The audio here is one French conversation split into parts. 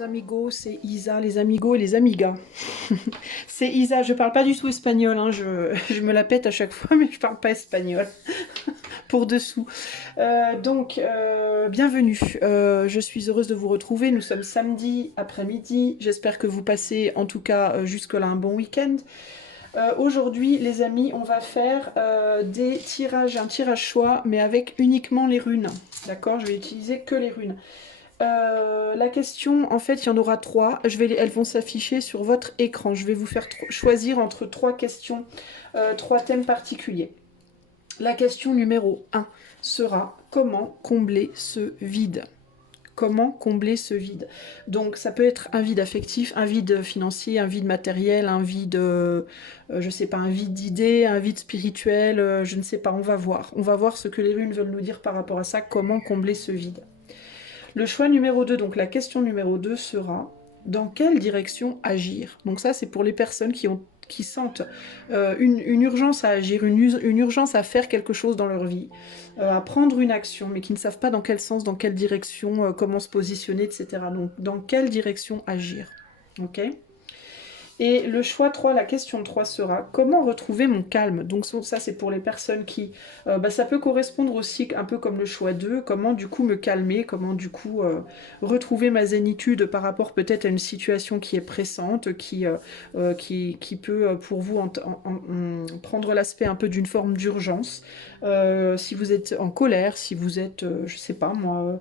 les amigos, c'est Isa, les amigos et les amigas. C'est Isa, je parle pas du tout espagnol, hein, je me la pète à chaque fois, mais je parle pas espagnol, pour dessous. Bienvenue, je suis heureuse de vous retrouver, nous sommes samedi après-midi, j'espère que vous passez en tout cas jusque-là un bon week-end. Aujourd'hui, les amis, on va faire des tirages, un tirage choix, mais avec uniquement les runes. D'accord? Je vais utiliser que les runes. La question, en fait, il y en aura trois. Elles vont s'afficher sur votre écran. Je vais vous faire choisir entre trois questions, trois thèmes particuliers. La question numéro un sera comment combler ce vide? Comment combler ce vide? Donc ça peut être un vide affectif, un vide financier, un vide matériel, un vide, je sais pas, un vide d'idées, un vide spirituel, je ne sais pas, on va voir. On va voir ce que les runes veulent nous dire par rapport à ça, comment combler ce vide. Le choix numéro 2, donc la question numéro 2 sera dans quelle direction agir? Donc ça c'est pour les personnes qui sentent une urgence à agir, une urgence à faire quelque chose dans leur vie, à prendre une action, mais qui ne savent pas dans quel sens, dans quelle direction, comment se positionner, etc. Donc dans quelle direction agir? Ok. Et le choix 3, la question 3 sera comment retrouver mon calme? Donc ça c'est pour les personnes qui... ça peut correspondre aussi un peu comme le choix 2, comment du coup me calmer, comment du coup retrouver ma zénitude par rapport peut-être à une situation qui est pressante, qui peut pour vous prendre l'aspect un peu d'une forme d'urgence. Si vous êtes en colère, si vous êtes, je sais pas moi,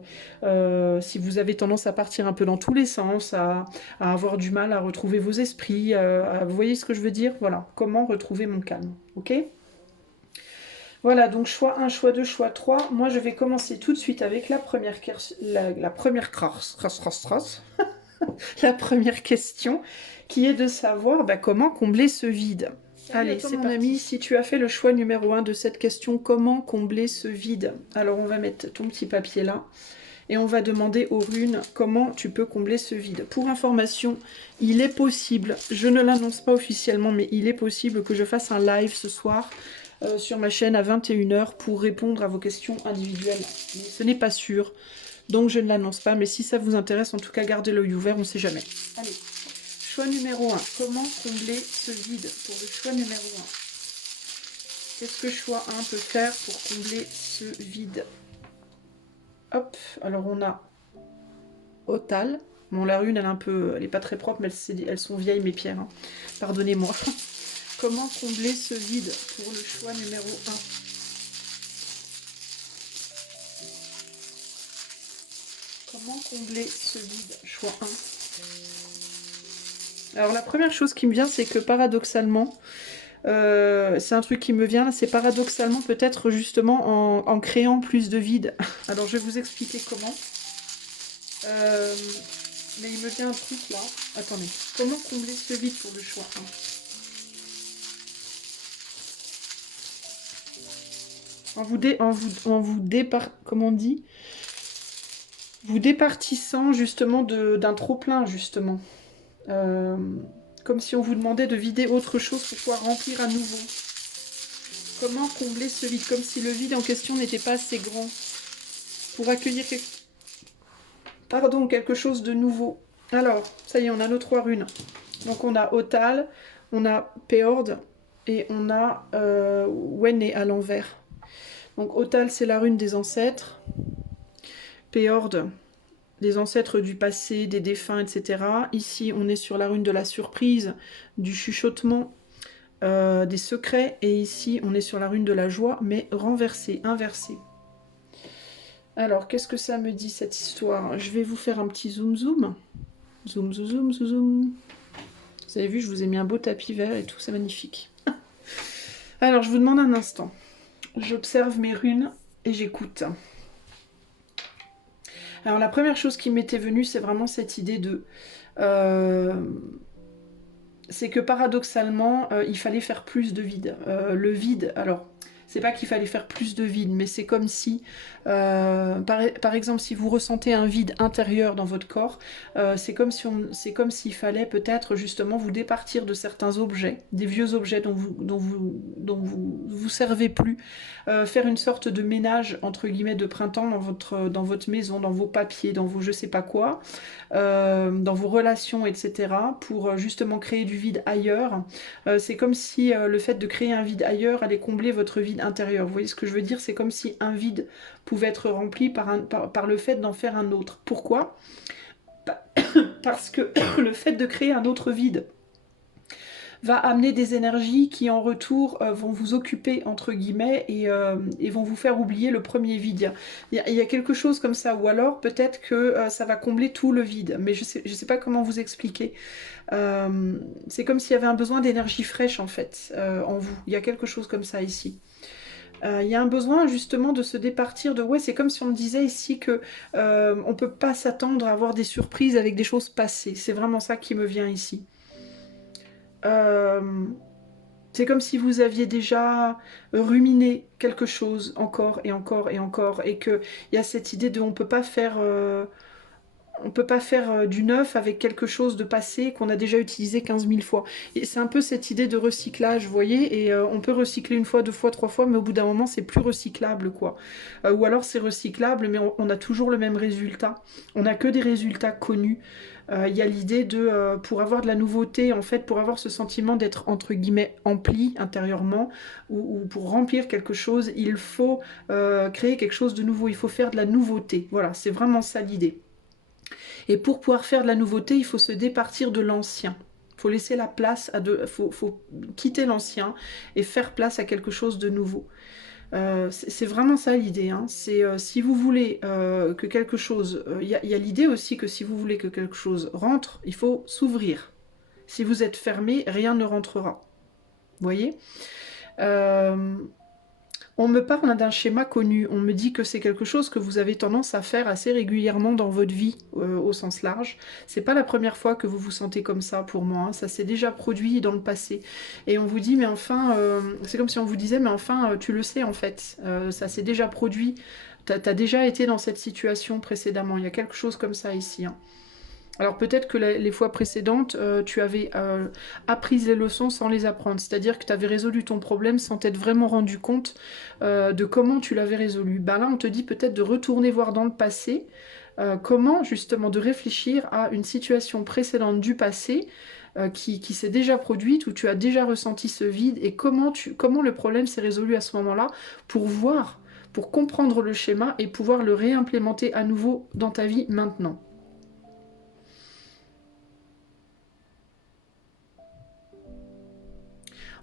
si vous avez tendance à partir un peu dans tous les sens, à avoir du mal à retrouver vos esprits, vous voyez ce que je veux dire? Voilà, comment retrouver mon calme, ok? Voilà, donc choix 1, choix 2, choix 3. Moi, je vais commencer tout de suite avec la première, la première, la première question, qui est de savoir comment combler ce vide. Allez, c'est mon ami, si tu as fait le choix numéro 1 de cette question, comment combler ce vide? Alors, on va mettre ton petit papier là. Et on va demander aux runes comment tu peux combler ce vide. Pour information, il est possible, je ne l'annonce pas officiellement, mais il est possible que je fasse un live ce soir sur ma chaîne à 21h pour répondre à vos questions individuelles. Mais ce n'est pas sûr, donc je ne l'annonce pas, mais si ça vous intéresse, en tout cas, gardez l'œil ouvert, on ne sait jamais. Allez, choix numéro 1. Comment combler ce vide? Pour le choix numéro 1. Qu'est-ce que choix 1 peut faire pour combler ce vide? Hop, alors on a Otal. Bon, la rune, elle est pas très propre, mais elles sont vieilles, mes pierres. Hein. Pardonnez-moi. Comment combler ce vide pour le choix numéro 1? Comment combler ce vide? Choix 1. Alors, la première chose qui me vient, c'est que paradoxalement, c'est un truc qui me vient, c'est paradoxalement peut-être justement en créant plus de vide. Alors, je vais vous expliquer comment. Mais il me vient un truc là. Attendez. Comment combler ce vide pour le choix 1? Comment on dit, vous départissant justement d'un trop-plein, justement. Comme si on vous demandait de vider autre chose pour pouvoir remplir à nouveau. Comment combler ce vide? Comme si le vide en question n'était pas assez grand pour accueillir quelque chose de nouveau. Alors, ça y est, on a nos 3 runes. Donc on a Otal, on a Péord et on a Wene à l'envers. Donc Otal, c'est la rune des ancêtres. Péord, des ancêtres du passé, des défunts, etc. Ici, on est sur la rune de la surprise, du chuchotement, des secrets. Et ici, on est sur la rune de la joie, mais renversée, inversée. Alors, qu'est-ce que ça me dit, cette histoire? Je vais vous faire un petit zoom-zoom. Zoom, zoom, zoom, zoom, zoom. Vous avez vu, je vous ai mis un beau tapis vert et tout, c'est magnifique. Alors, je vous demande un instant. J'observe mes runes et j'écoute. Alors, la première chose qui m'était venue, c'est vraiment cette idée de... c'est que paradoxalement, il fallait faire plus de vide. Le vide, alors, C'est pas qu'il fallait faire plus de vide, mais c'est comme si, par exemple, si vous ressentez un vide intérieur dans votre corps, c'est comme s'il fallait peut-être justement vous départir de certains objets, des vieux objets dont vous servez plus, faire une sorte de ménage entre guillemets de printemps dans votre maison, dans vos papiers, dans vos je sais pas quoi, dans vos relations, etc. pour justement créer du vide ailleurs. C'est comme si le fait de créer un vide ailleurs allait combler votre vide intérieur. Vous voyez ce que je veux dire? C'est comme si un vide pouvait être rempli par le fait d'en faire un autre. Pourquoi? Parce que le fait de créer un autre vide va amener des énergies qui en retour vont vous occuper entre guillemets et vont vous faire oublier le premier vide. Il y a quelque chose comme ça, ou alors peut-être que ça va combler tout le vide, mais je sais pas comment vous expliquer. C'est comme s'il y avait un besoin d'énergie fraîche en fait en vous. Il y a quelque chose comme ça ici. Il y a un besoin justement de se départir de... Ouais, c'est comme si on me disait ici que on peut pas s'attendre à avoir des surprises avec des choses passées. C'est vraiment ça qui me vient ici. C'est comme si vous aviez déjà ruminé quelque chose encore et encore et encore, et qu'il y a cette idée de on peut pas faire du neuf avec quelque chose de passé qu'on a déjà utilisé 15 000 fois. Et c'est un peu cette idée de recyclage, vous voyez, et on peut recycler une fois, deux fois, trois fois, mais au bout d'un moment, c'est plus recyclable, quoi. Ou alors c'est recyclable, mais on a toujours le même résultat. On n'a que des résultats connus. Il y a l'idée de, pour avoir de la nouveauté, en fait, pour avoir ce sentiment d'être, entre guillemets, empli intérieurement, ou pour remplir quelque chose, il faut créer quelque chose de nouveau, il faut faire de la nouveauté. Voilà, c'est vraiment ça l'idée. Et pour pouvoir faire de la nouveauté, il faut se départir de l'ancien. Il faut laisser la place faut quitter l'ancien et faire place à quelque chose de nouveau. C'est vraiment ça l'idée. Hein. C'est si vous voulez que quelque chose... Il y a l'idée aussi que si vous voulez que quelque chose rentre, il faut s'ouvrir. Si vous êtes fermé, rien ne rentrera. Vous voyez On me parle d'un schéma connu, on me dit que c'est quelque chose que vous avez tendance à faire assez régulièrement dans votre vie, au sens large. C'est pas la première fois que vous vous sentez comme ça pour moi, hein. Ça s'est déjà produit dans le passé. Et on vous dit, mais enfin, c'est comme si on vous disait, mais enfin, tu le sais en fait, ça s'est déjà produit, t'as déjà été dans cette situation précédemment, il y a quelque chose comme ça ici, hein. Alors peut-être que les fois précédentes, tu avais appris les leçons sans les apprendre. C'est-à-dire que tu avais résolu ton problème sans t'être vraiment rendu compte de comment tu l'avais résolu. Ben là, on te dit peut-être de retourner voir dans le passé, comment justement de réfléchir à une situation précédente du passé qui s'est déjà produite, où tu as déjà ressenti ce vide, et comment le problème s'est résolu à ce moment-là, pour voir, pour comprendre le schéma et pouvoir le réimplémenter à nouveau dans ta vie maintenant.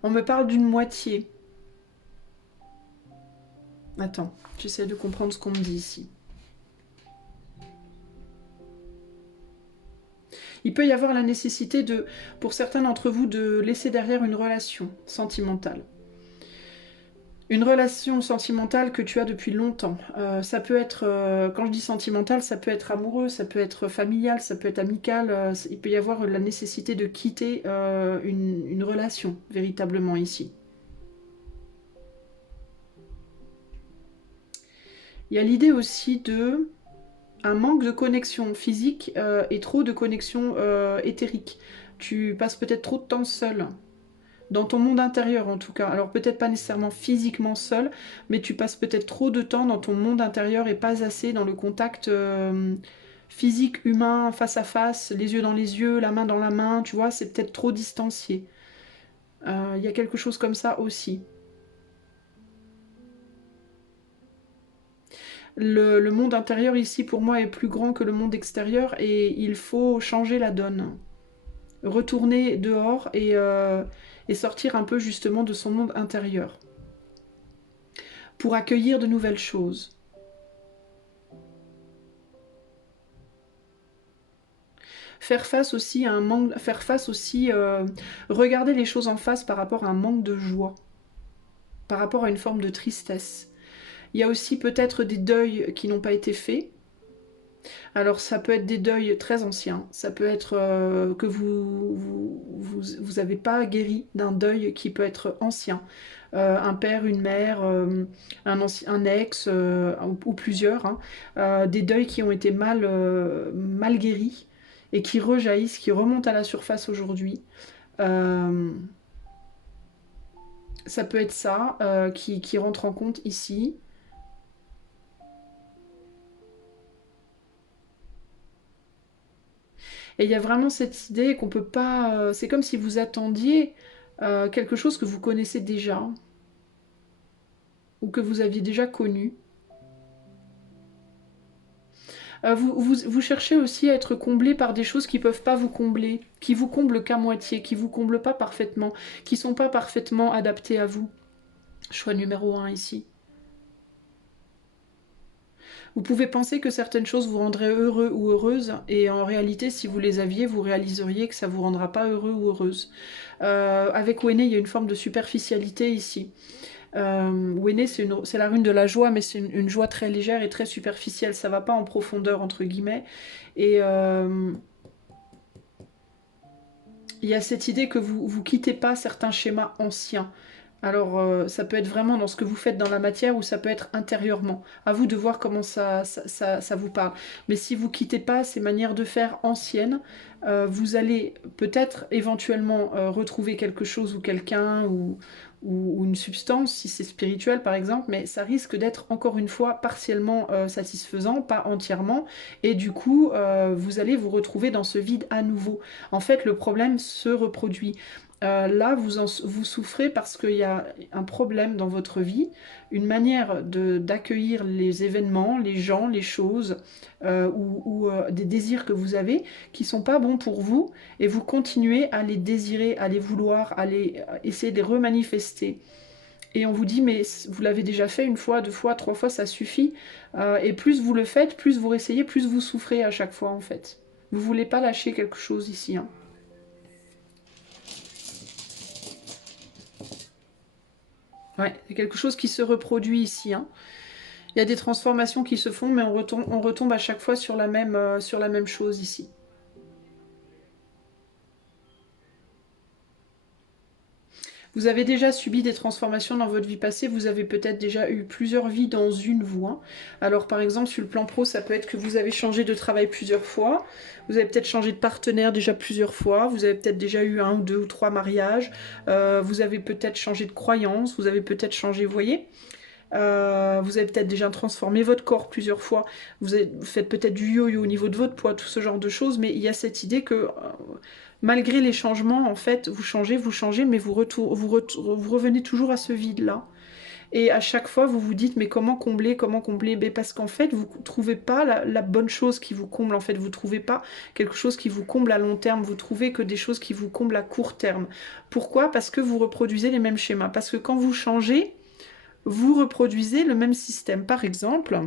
On me parle d'une moitié. Attends, j'essaie de comprendre ce qu'on me dit ici. Il peut y avoir la nécessité pour certains d'entre vous, de laisser derrière une relation sentimentale. Une relation sentimentale que tu as depuis longtemps. Ça peut être, quand je dis sentimental, ça peut être amoureux, ça peut être familial, ça peut être amical. Il peut y avoir la nécessité de quitter une relation, véritablement, ici. Il y a l'idée aussi de un manque de connexion physique et trop de connexion éthérique. Tu passes peut-être trop de temps seul, dans ton monde intérieur en tout cas. Alors peut-être pas nécessairement physiquement seul, mais tu passes peut-être trop de temps dans ton monde intérieur et pas assez dans le contact physique, humain, face à face, les yeux dans les yeux, la main dans la main, tu vois, c'est peut-être trop distancié. Il y a quelque chose comme ça aussi. Le monde intérieur ici pour moi est plus grand que le monde extérieur et il faut changer la donne. Retourner dehors et sortir un peu justement de son monde intérieur. Pour accueillir de nouvelles choses. Faire face aussi à un manque, regarder les choses en face par rapport à un manque de joie, par rapport à une forme de tristesse. Il y a aussi peut-être des deuils qui n'ont pas été faits. Alors ça peut être des deuils très anciens, ça peut être que vous avez pas guéri d'un deuil qui peut être ancien. Un père, une mère, un ex ou plusieurs, hein. Des deuils qui ont été mal guéris et qui rejaillissent, qui remontent à la surface aujourd'hui. Euh, Ça peut être ça qui rentre en compte ici. Et il y a vraiment cette idée qu'on peut pas. C'est comme si vous attendiez quelque chose que vous connaissez déjà ou que vous aviez déjà connu. Vous cherchez aussi à être comblé par des choses qui ne peuvent pas vous combler, qui vous comblent qu'à moitié, qui vous comblent pas parfaitement, qui sont pas parfaitement adaptés à vous. Choix numéro un ici. Vous pouvez penser que certaines choses vous rendraient heureux ou heureuse, et en réalité, si vous les aviez, vous réaliseriez que ça ne vous rendra pas heureux ou heureuse. Avec Wene, il y a une forme de superficialité ici. Wene, c'est la rune de la joie, mais c'est une joie très légère et très superficielle. Ça va pas en profondeur, entre guillemets. Et il y a cette idée que vous quittez pas certains schémas anciens. Alors, ça peut être vraiment dans ce que vous faites dans la matière ou ça peut être intérieurement. À vous de voir comment ça vous parle. Mais si vous quittez pas ces manières de faire anciennes, vous allez peut-être éventuellement retrouver quelque chose ou quelqu'un ou une substance, si c'est spirituel par exemple, mais ça risque d'être encore une fois partiellement satisfaisant, pas entièrement, et du coup, vous allez vous retrouver dans ce vide à nouveau. En fait, le problème se reproduit. Là, vous souffrez parce qu'il y a un problème dans votre vie, une manière d'accueillir les événements, les gens, les choses ou des désirs que vous avez qui sont pas bons pour vous et vous continuez à les désirer, à les vouloir, à essayer de les remanifester. Et on vous dit, mais vous l'avez déjà fait une fois, deux fois, trois fois, ça suffit. Et plus vous le faites, plus vous réessayez, plus vous souffrez à chaque fois en fait. Vous voulez pas lâcher quelque chose ici, hein. Ouais, c'est quelque chose qui se reproduit ici, hein. Il y a des transformations qui se font, mais on retombe à chaque fois sur la même chose ici. Vous avez déjà subi des transformations dans votre vie passée, vous avez peut-être déjà eu plusieurs vies dans une voie. Alors par exemple sur le plan pro, ça peut être que vous avez changé de travail plusieurs fois, vous avez peut-être changé de partenaire déjà plusieurs fois, vous avez peut-être déjà eu un ou deux ou trois mariages, vous avez peut-être changé de croyance, vous avez peut-être changé, vous voyez. Vous avez peut-être déjà transformé votre corps plusieurs fois, vous faites peut-être du yo-yo au niveau de votre poids, tout ce genre de choses, mais il y a cette idée que malgré les changements, en fait, vous changez, mais vous revenez toujours à ce vide-là. Et à chaque fois, vous vous dites, mais comment combler? Mais parce qu'en fait, vous ne trouvez pas la bonne chose qui vous comble. En fait, vous ne trouvez pas quelque chose qui vous comble à long terme. Vous trouvez que des choses qui vous comblent à court terme. Pourquoi? Parce que vous reproduisez les mêmes schémas. Parce que quand vous changez, vous reproduisez le même système. Par exemple,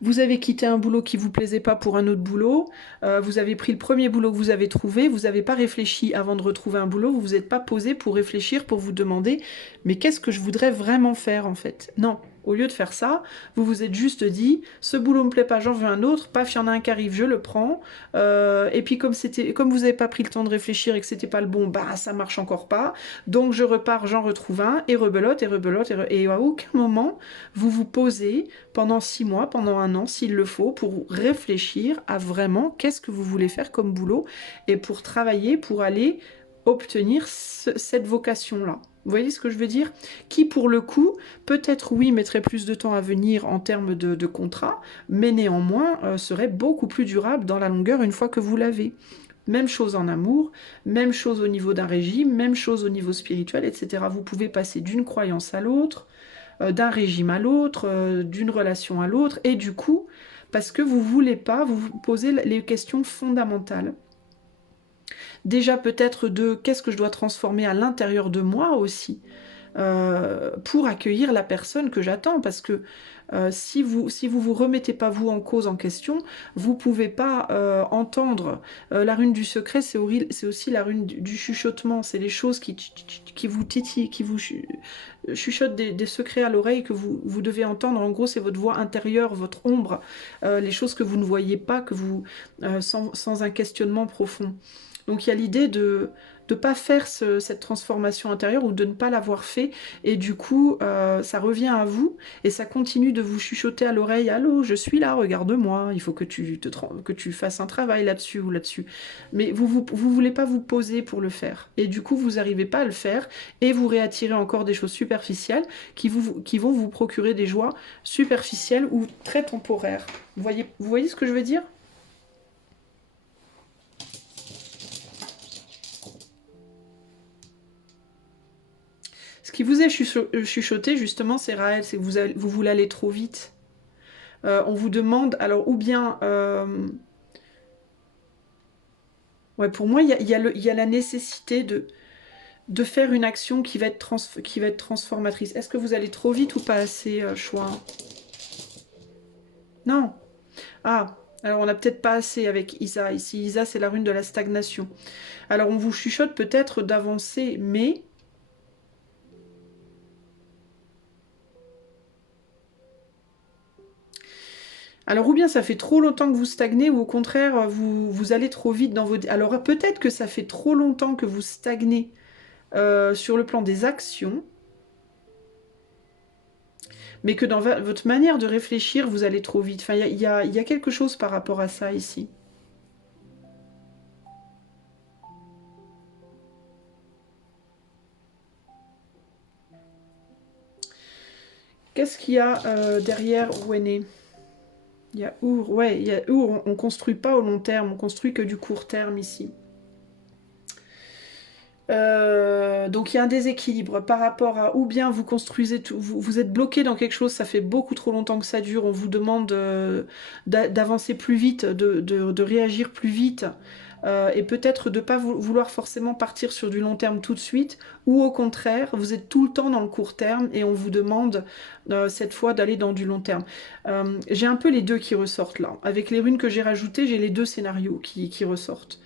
vous avez quitté un boulot qui vous plaisait pas pour un autre boulot, vous avez pris le premier boulot que vous avez trouvé, vous n'avez pas réfléchi avant de retrouver un boulot, vous vous êtes pas posé pour réfléchir, pour vous demander mais qu'est-ce que je voudrais vraiment faire en fait? Non. Au lieu de faire ça, vous vous êtes juste dit, ce boulot me plaît pas, j'en veux un autre, paf, il y en a un qui arrive, je le prends. Et puis comme vous n'avez pas pris le temps de réfléchir et que c'était pas le bon, bah ça marche encore pas. Donc je repars, j'en retrouve un, et rebelote, et rebelote, et à aucun moment vous vous posez pendant 6 mois, pendant un an, s'il le faut, pour réfléchir à vraiment qu'est-ce que vous voulez faire comme boulot et pour travailler, pour aller obtenir cette vocation-là. Vous voyez ce que je veux dire? Qui, pour le coup, peut-être, oui, mettrait plus de temps à venir en termes de contrat, mais néanmoins serait beaucoup plus durable dans la longueur une fois que vous l'avez. Même chose en amour, même chose au niveau d'un régime, même chose au niveau spirituel, etc. Vous pouvez passer d'une croyance à l'autre, d'un régime à l'autre, d'une relation à l'autre, et du coup, parce que vous voulez pas vous poser les questions fondamentales. Déjà peut-être de qu'est-ce que je dois transformer à l'intérieur de moi aussi. pour accueillir la personne que j'attends. Parce que si vous remettez pas vous en cause, en question, vous pouvez pas entendre. La rune du secret, c'est aussi la rune du chuchotement. C'est les choses qui vous titillent, qui vous chuchotent des secrets à l'oreille que vous devez entendre. En gros, c'est votre voix intérieure, votre ombre, les choses que vous ne voyez pas, sans un questionnement profond. Donc il y a l'idée de ne pas faire cette transformation intérieure ou de ne pas l'avoir fait, et du coup ça revient à vous et ça continue de vous chuchoter à l'oreille: allô, je suis là, regarde-moi, il faut que tu fasses un travail là-dessus ou là-dessus. Mais vous voulez pas vous poser pour le faire, et du coup vous n'arrivez pas à le faire, et vous réattirez encore des choses superficielles qui vont vous procurer des joies superficielles ou très temporaires. Vous voyez ce que je veux dire? Ce qui vous est chuchoté, justement, c'est Raël, c'est que vous voulez aller trop vite. On vous demande, alors, ou bien... ouais, pour moi, il y a la nécessité de faire une action qui va être transformatrice. Est-ce que vous allez trop vite ou pas assez, choix? Non. Ah, alors on n'a peut-être pas assez avec Isa. Ici, Isa, c'est la rune de la stagnation. Alors, on vous chuchote peut-être d'avancer, mais... Alors, ou bien ça fait trop longtemps que vous stagnez, ou au contraire, vous allez trop vite dans vos... Alors, peut-être que ça fait trop longtemps que vous stagnez sur le plan des actions, mais que dans votre manière de réfléchir, vous allez trop vite. Enfin, il y a quelque chose par rapport à ça ici. Qu'est-ce qu'il y a derrière Wene? Il y a Our, ouais, il y a Our, on construit pas au long terme, on construit que du court terme ici. Donc il y a un déséquilibre par rapport à, ou bien vous construisez tout, vous êtes bloqué dans quelque chose, ça fait beaucoup trop longtemps que ça dure, on vous demande d'avancer plus vite, de réagir plus vite, et peut-être de ne pas vouloir forcément partir sur du long terme tout de suite, ou au contraire, vous êtes tout le temps dans le court terme et on vous demande cette fois d'aller dans du long terme. J'ai un peu les deux qui ressortent là. Avec les runes que j'ai rajoutées, j'ai les deux scénarios qui ressortent.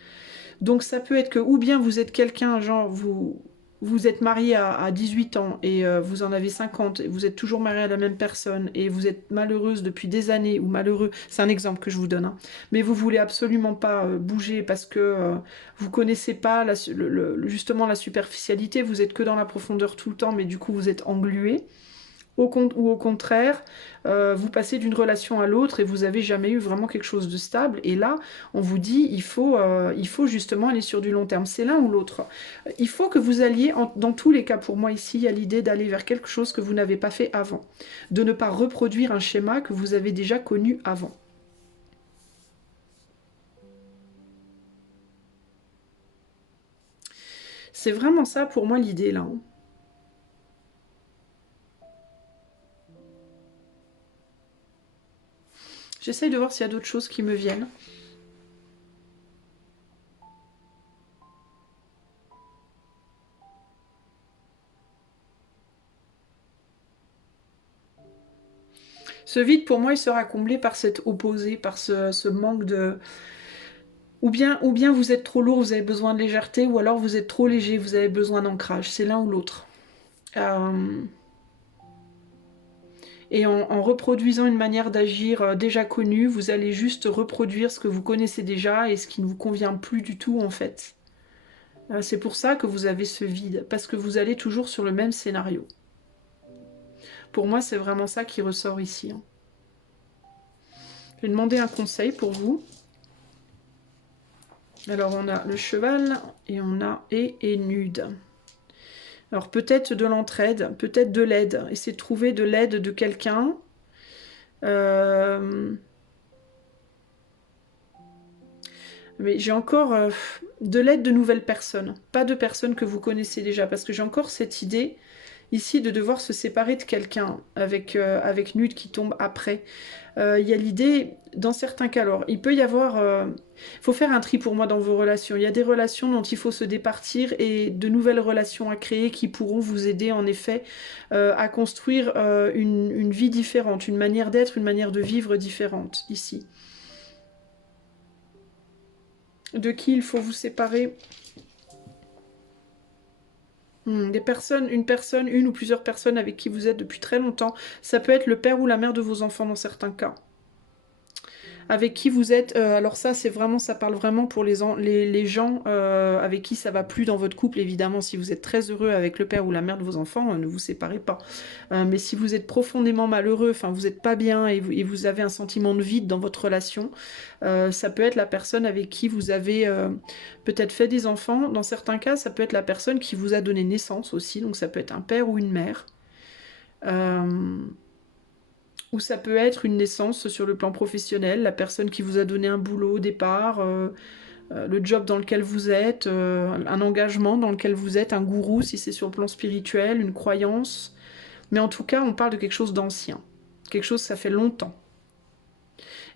Donc ça peut être que, ou bien vous êtes quelqu'un, genre vous êtes marié à 18 ans et vous en avez 50, et vous êtes toujours marié à la même personne et vous êtes malheureuse depuis des années, ou malheureux, c'est un exemple que je vous donne, hein, mais vous voulez absolument pas bouger parce que vous connaissez pas justement la superficialité, vous êtes que dans la profondeur tout le temps, mais du coup vous êtes englué. Ou au contraire, vous passez d'une relation à l'autre et vous n'avez jamais eu vraiment quelque chose de stable. Et là, on vous dit, il faut justement aller sur du long terme. C'est l'un ou l'autre. Il faut que vous alliez, dans tous les cas pour moi ici, il y a l'idée d'aller vers quelque chose que vous n'avez pas fait avant. De ne pas reproduire un schéma que vous avez déjà connu avant. C'est vraiment ça pour moi l'idée là, hein. J'essaye de voir s'il y a d'autres choses qui me viennent. Ce vide, pour moi, il sera comblé par cet opposé, par ce manque de... ou bien vous êtes trop lourd, vous avez besoin de légèreté, ou alors vous êtes trop léger, vous avez besoin d'ancrage. C'est l'un ou l'autre. Et en reproduisant une manière d'agir déjà connue, vous allez juste reproduire ce que vous connaissez déjà et ce qui ne vous convient plus du tout en fait. C'est pour ça que vous avez ce vide, parce que vous allez toujours sur le même scénario. Pour moi, c'est vraiment ça qui ressort ici, hein. Je vais demander un conseil pour vous. Alors, on a le cheval et on a et nude. Alors, peut-être de l'entraide, peut-être de l'aide. Essayez de trouver de l'aide de quelqu'un. Mais j'ai encore de l'aide de nouvelles personnes. Pas de personnes que vous connaissez déjà. Parce que j'ai encore cette idée ici de devoir se séparer de quelqu'un avec Nude qui tombe après. Il y a l'idée, dans certains cas, alors il peut y avoir... Il faut faire un tri pour moi dans vos relations. Il y a des relations dont il faut se départir et de nouvelles relations à créer qui pourront vous aider en effet à construire une vie différente, une manière d'être, une manière de vivre différente ici. De qui il faut vous séparer? Des personnes, une ou plusieurs personnes avec qui vous êtes depuis très longtemps. Ça peut être le père ou la mère de vos enfants dans certains cas. Avec qui vous êtes, alors ça c'est vraiment, ça parle vraiment pour les gens avec qui ça va plus dans votre couple, évidemment. Si vous êtes très heureux avec le père ou la mère de vos enfants, ne vous séparez pas. Mais si vous êtes profondément malheureux, enfin vous n'êtes pas bien et vous avez un sentiment de vide dans votre relation, ça peut être la personne avec qui vous avez peut-être fait des enfants. Dans certains cas, ça peut être la personne qui vous a donné naissance aussi, donc ça peut être un père ou une mère. Ou ça peut être une naissance sur le plan professionnel, la personne qui vous a donné un boulot au départ, le job dans lequel vous êtes, un engagement dans lequel vous êtes, un gourou si c'est sur le plan spirituel, une croyance. Mais en tout cas, on parle de quelque chose d'ancien. Quelque chose, ça fait longtemps.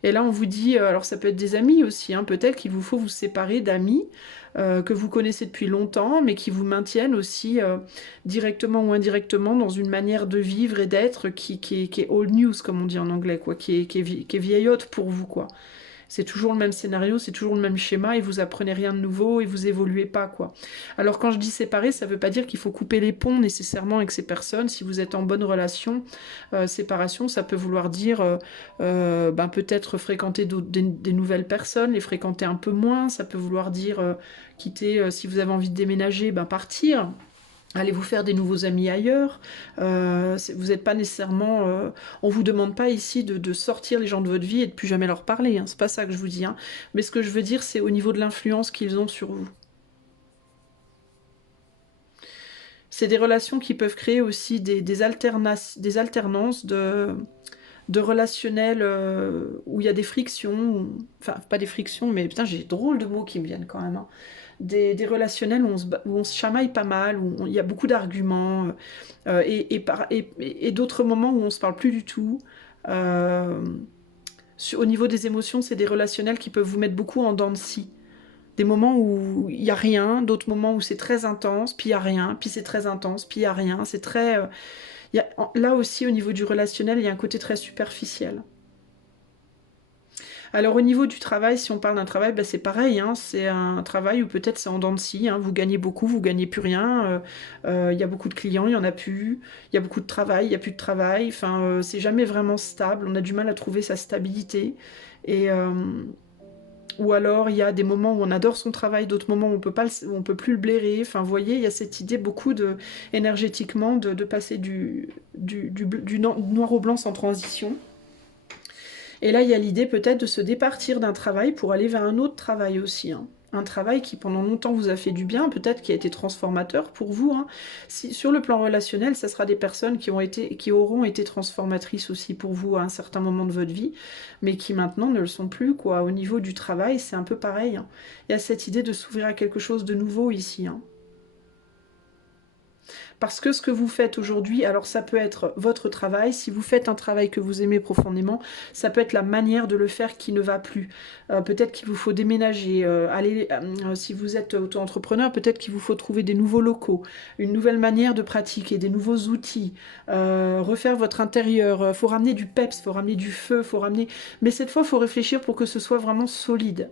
Et là, on vous dit, alors ça peut être des amis aussi, hein, peut-être qu'il vous faut vous séparer d'amis que vous connaissez depuis longtemps, mais qui vous maintiennent aussi directement ou indirectement dans une manière de vivre et d'être qui est old news, comme on dit en anglais, quoi, qui est vieillotte pour vous, quoi. C'est toujours le même scénario, c'est toujours le même schéma et vous apprenez rien de nouveau et vous évoluez pas, quoi. Alors quand je dis séparer, ça veut pas dire qu'il faut couper les ponts nécessairement avec ces personnes. Si vous êtes en bonne relation, séparation, ça peut vouloir dire ben, peut-être fréquenter des nouvelles personnes, les fréquenter un peu moins. Ça peut vouloir dire quitter, si vous avez envie de déménager, ben partir. Allez vous faire des nouveaux amis ailleurs. Vous n'êtes pas nécessairement. On vous demande pas ici de sortir les gens de votre vie et de plus jamais leur parler. Hein. C'est pas ça que je vous dis. Hein. Mais ce que je veux dire, c'est au niveau de l'influence qu'ils ont sur vous. C'est des relations qui peuvent créer aussi des alternances de relationnels où il y a des frictions. Enfin, pas des frictions, mais putain, j'ai drôle de mots qui me viennent quand même. Hein. Des relationnels où on se chamaille pas mal, où il y a beaucoup d'arguments, et d'autres moments où on se parle plus du tout. Euh, au niveau des émotions, c'est des relationnels qui peuvent vous mettre beaucoup en dents de scie. Des moments où il n'y a rien, d'autres moments où c'est très intense, puis il n'y a rien, puis c'est très intense, puis il n'y a rien. C'est très... là aussi, au niveau du relationnel, il y a un côté très superficiel. Alors au niveau du travail, si on parle d'un travail, bah, c'est pareil, hein, c'est un travail où peut-être c'est en dents de scie, hein, vous gagnez beaucoup, vous gagnez plus rien, il y a beaucoup de clients, il y en a plus, il y a beaucoup de travail, il y a plus de travail, enfin c'est jamais vraiment stable, on a du mal à trouver sa stabilité et ou alors il y a des moments où on adore son travail, d'autres moments où on peut pas, où on peut plus le blairer. Enfin, vous voyez, il y a cette idée beaucoup de énergétiquement de passer du noir au blanc sans transition. Et là, il y a l'idée peut-être de se départir d'un travail pour aller vers un autre travail aussi. Hein. Un travail qui pendant longtemps vous a fait du bien, peut-être qui a été transformateur pour vous. Hein. Si, sur le plan relationnel, ça sera des personnes qui auront été transformatrices aussi pour vous à un certain moment de votre vie, mais qui maintenant ne le sont plus. Quoi. Au niveau du travail, c'est un peu pareil. Hein. Il y a cette idée de s'ouvrir à quelque chose de nouveau ici. Hein. Parce que ce que vous faites aujourd'hui, alors ça peut être votre travail, si vous faites un travail que vous aimez profondément, ça peut être la manière de le faire qui ne va plus. Peut-être qu'il vous faut déménager, si vous êtes auto-entrepreneur, peut-être qu'il vous faut trouver des nouveaux locaux, une nouvelle manière de pratiquer, des nouveaux outils, refaire votre intérieur, faut ramener du peps, faut ramener du feu, faut ramener... Mais cette fois, il faut réfléchir pour que ce soit vraiment solide.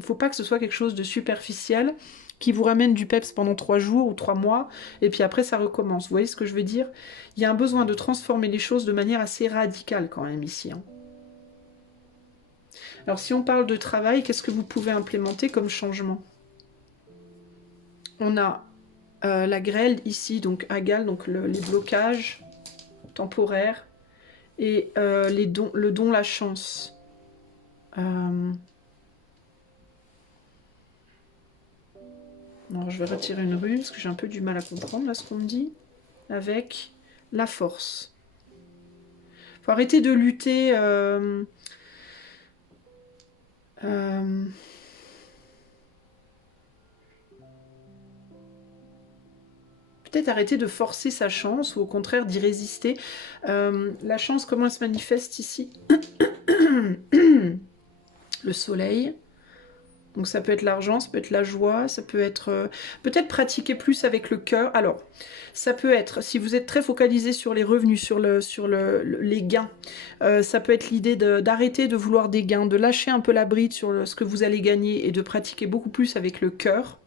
Faut pas que ce soit quelque chose de superficiel qui vous ramène du peps pendant 3 jours ou 3 mois, et puis après ça recommence. Vous voyez ce que je veux dire? Il y a un besoin de transformer les choses de manière assez radicale quand même ici. Hein. Alors si on parle de travail, qu'est-ce que vous pouvez implémenter comme changement? On a la grêle ici, donc Agal, donc les blocages temporaires, et le don, la chance. Alors je vais retirer une rune, parce que j'ai un peu du mal à comprendre là ce qu'on me dit. Avec la force. Faut arrêter de lutter... peut-être arrêter de forcer sa chance ou au contraire d'y résister. La chance, comment elle se manifeste ici? Le soleil. Donc ça peut être l'argent, ça peut être la joie, ça peut être peut-être pratiquer plus avec le cœur. Alors, ça peut être, si vous êtes très focalisé sur les revenus, sur les gains, ça peut être l'idée d'arrêter de vouloir des gains, de lâcher un peu la bride sur ce que vous allez gagner et de pratiquer beaucoup plus avec le cœur.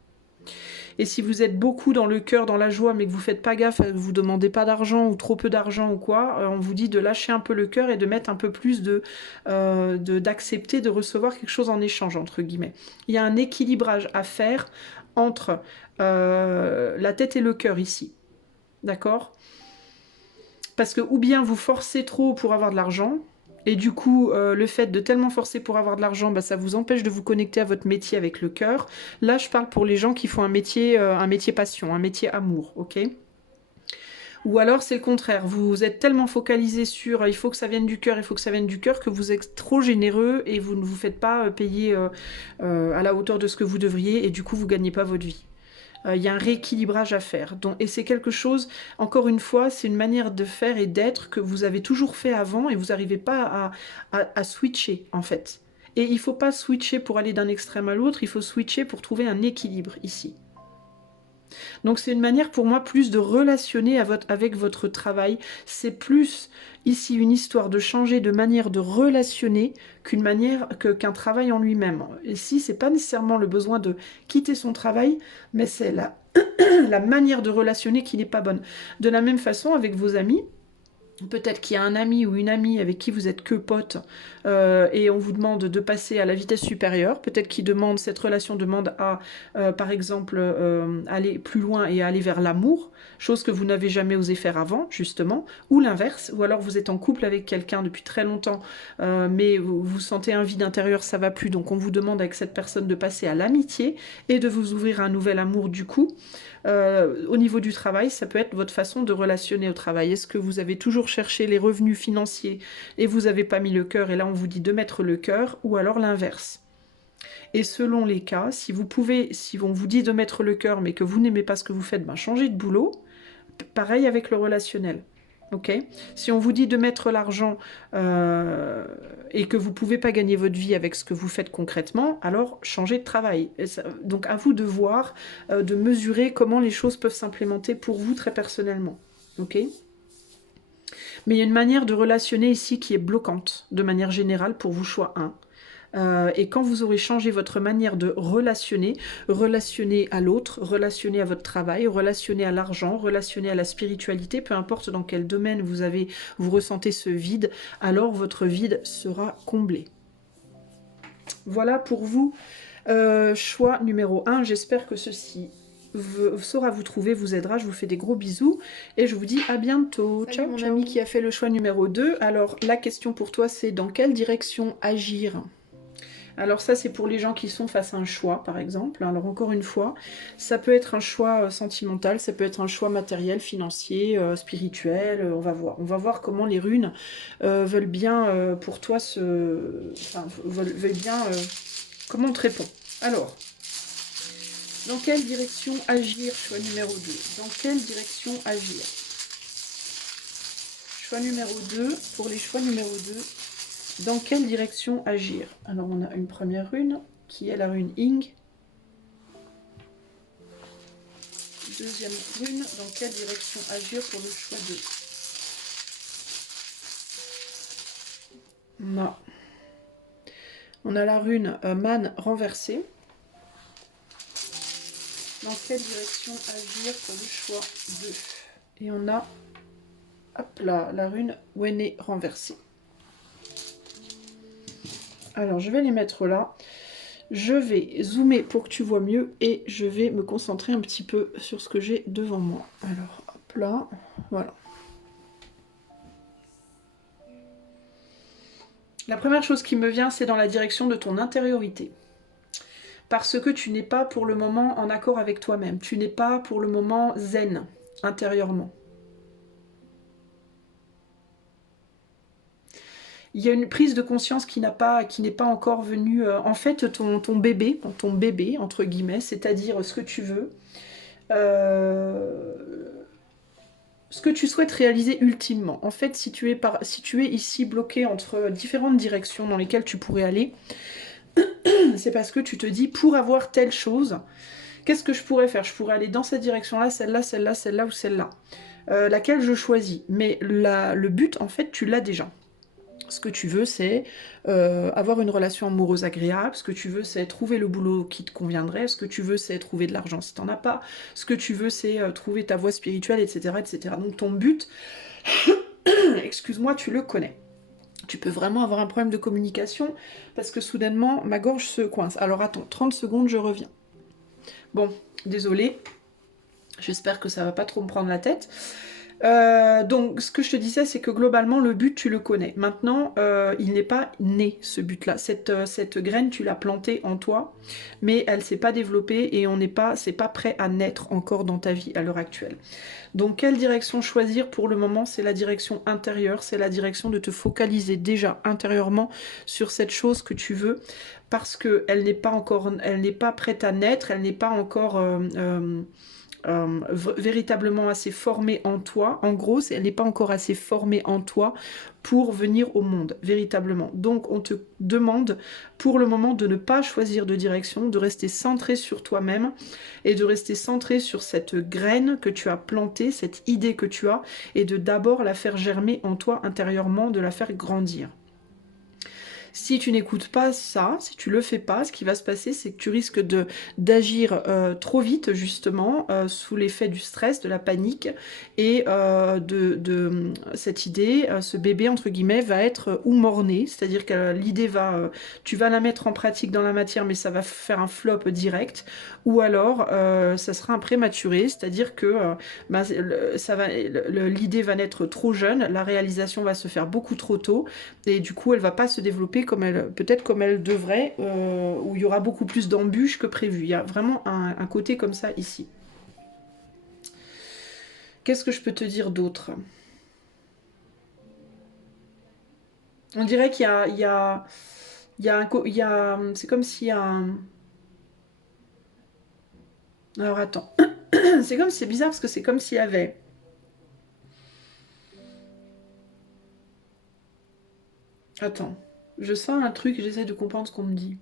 Et si vous êtes beaucoup dans le cœur, dans la joie, mais que vous faites pas gaffe, vous demandez pas d'argent ou trop peu d'argent ou quoi, on vous dit de lâcher un peu le cœur et de mettre un peu plus d'accepter de recevoir quelque chose en échange, entre guillemets. Il y a un équilibrage à faire entre la tête et le cœur ici. D'accord? Parce que ou bien vous forcez trop pour avoir de l'argent, et du coup, le fait de tellement forcer pour avoir de l'argent, bah, ça vous empêche de vous connecter à votre métier avec le cœur. Là, je parle pour les gens qui font un métier passion, un métier amour, ok? Ou alors, c'est le contraire. Vous êtes tellement focalisé sur il faut que ça vienne du cœur, il faut que ça vienne du cœur, que vous êtes trop généreux et vous ne vous faites pas payer à la hauteur de ce que vous devriez, et du coup, vous ne gagnez pas votre vie. Il y a un rééquilibrage à faire. Donc, et c'est quelque chose, encore une fois, c'est une manière de faire et d'être que vous avez toujours fait avant et vous n'arrivez pas à switcher, en fait. Et il ne faut pas switcher pour aller d'un extrême à l'autre, il faut switcher pour trouver un équilibre ici. Donc c'est une manière pour moi plus de relationner avec votre travail. C'est plus ici une histoire de changer de manière de relationner qu'un travail en lui-même. Ici, c'est pas nécessairement le besoin de quitter son travail, mais c'est la manière de relationner qui n'est pas bonne. De la même façon, avec vos amis, peut-être qu'il y a un ami ou une amie avec qui vous êtes que potes et on vous demande de passer à la vitesse supérieure. Peut-être cette relation demande à, par exemple, aller plus loin et aller vers l'amour, chose que vous n'avez jamais osé faire avant, justement, ou l'inverse. Ou alors vous êtes en couple avec quelqu'un depuis très longtemps, mais vous sentez un vide intérieur, ça va plus. Donc on vous demande avec cette personne de passer à l'amitié et de vous ouvrir à un nouvel amour du coup. Au niveau du travail, ça peut être votre façon de relationner au travail. Est-ce que vous avez toujours cherché les revenus financiers et vous n'avez pas mis le cœur et là on vous dit de mettre le cœur, ou alors l'inverse? Et selon les cas, si on vous dit de mettre le cœur mais que vous n'aimez pas ce que vous faites, ben changez de boulot. Pareil avec le relationnel. Ok? Si on vous dit de mettre l'argent et que vous ne pouvez pas gagner votre vie avec ce que vous faites concrètement, alors changez de travail. Donc à vous de voir, de mesurer comment les choses peuvent s'implémenter pour vous très personnellement. Ok? Mais il y a une manière de relationner ici qui est bloquante, de manière générale, pour vous choix 1. Et quand vous aurez changé votre manière de relationner à l'autre, relationner à votre travail, relationner à l'argent, relationner à la spiritualité, peu importe dans quel domaine vous ressentez ce vide, alors votre vide sera comblé. Voilà pour vous, choix numéro 1. J'espère que ceci saura vous trouver, vous aidera. Je vous fais des gros bisous et je vous dis à bientôt. Salut, ciao, mon ami qui a fait le choix numéro 2. Alors la question pour toi, c'est dans quelle direction agir? Alors ça, c'est pour les gens qui sont face à un choix, par exemple. Alors encore une fois, ça peut être un choix sentimental, ça peut être un choix matériel, financier, spirituel, on va voir. On va voir comment les runes veulent bien pour toi veulent bien... comment on te répond. Alors, dans quelle direction agir, choix numéro 2? Dans quelle direction agir? Choix numéro 2, pour les choix numéro 2... Dans quelle direction agir? Alors on a une première rune qui est la rune Ing. Deuxième rune, dans quelle direction agir pour le choix 2? On a la rune Man renversée. Dans quelle direction agir pour le choix 2? Et on a, hop là, la rune Wene renversée. Alors, je vais les mettre là. Je vais zoomer pour que tu vois mieux et je vais me concentrer un petit peu sur ce que j'ai devant moi. Alors, hop là, voilà. La première chose qui me vient, c'est dans la direction de ton intériorité. Parce que tu n'es pas pour le moment en accord avec toi-même. Tu n'es pas pour le moment zen intérieurement. Il y a une prise de conscience qui n'est pas encore venue. En fait, ton bébé, entre guillemets, c'est-à-dire ce que tu veux, ce que tu souhaites réaliser ultimement. En fait, si tu es ici bloqué entre différentes directions dans lesquelles tu pourrais aller, c'est parce que tu te dis, pour avoir telle chose, qu'est-ce que je pourrais faire? Je pourrais aller dans cette direction-là, celle-là, celle-là, celle-là ou celle-là. Laquelle je choisis. Mais le but, en fait, tu l'as déjà. Ce que tu veux, c'est avoir une relation amoureuse agréable. Ce que tu veux, c'est trouver le boulot qui te conviendrait. Ce que tu veux, c'est trouver de l'argent si t'en as pas. Ce que tu veux, c'est trouver ta voie spirituelle, etc., etc. Donc ton but, excuse-moi, tu le connais. Tu peux vraiment avoir un problème de communication parce que soudainement, ma gorge se coince. Alors attends, 30 secondes, je reviens. Bon, désolé. J'espère que ça va pas trop me prendre la tête. Donc, ce que je te disais, c'est que globalement, le but, tu le connais. Maintenant, il n'est pas né, ce but-là. Cette graine, tu l'as plantée en toi, mais elle s'est pas développée et c'est pas prêt à naître encore dans ta vie à l'heure actuelle. Donc, quelle direction choisir pour le moment? C'est la direction intérieure, c'est la direction de te focaliser déjà intérieurement sur cette chose que tu veux, parce que elle n'est pas prête à naître, elle n'est pas encore véritablement assez formée en toi. En gros, elle n'est pas encore assez formée en toi pour venir au monde, véritablement. Donc, on te demande pour le moment de ne pas choisir de direction, de rester centré sur toi-même et de rester centré sur cette graine que tu as plantée, cette idée que tu as, et de d'abord la faire germer en toi intérieurement, de la faire grandir. Si tu n'écoutes pas ça, si tu le fais pas, ce qui va se passer, c'est que tu risques d'agir trop vite, justement, sous l'effet du stress, de la panique, et cette idée, ce bébé, entre guillemets, va être ou mort-né, c'est-à-dire que l'idée tu vas la mettre en pratique dans la matière, mais ça va faire un flop direct, ou alors ça sera un prématuré, c'est-à-dire que l'idée va naître trop jeune, la réalisation va se faire beaucoup trop tôt, et du coup elle va pas se développer peut-être comme elle devrait, où il y aura beaucoup plus d'embûches que prévu. Il y a vraiment un côté comme ça ici. Qu'est-ce que je peux te dire d'autre? On dirait qu'il y a, c'est comme s'il y a un... Alors attends, c'est bizarre parce que c'est comme s'il y avait... Attends, je sens un truc, j'essaie de comprendre ce qu'on me dit.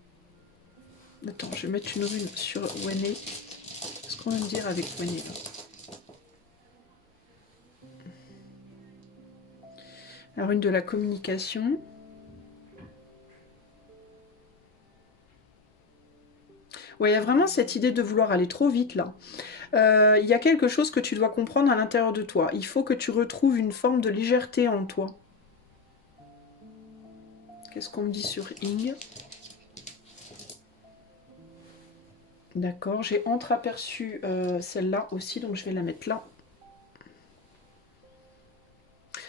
Attends, je vais mettre une rune sur Wene. Qu'est-ce qu'on va me dire avec Wene là? La rune de la communication. Ouais, il y a vraiment cette idée de vouloir aller trop vite là. Il y a quelque chose que tu dois comprendre à l'intérieur de toi. Il faut que tu retrouves une forme de légèreté en toi. Qu'est-ce qu'on me dit sur Ing? D'accord, j'ai entreaperçu celle-là aussi, donc je vais la mettre là.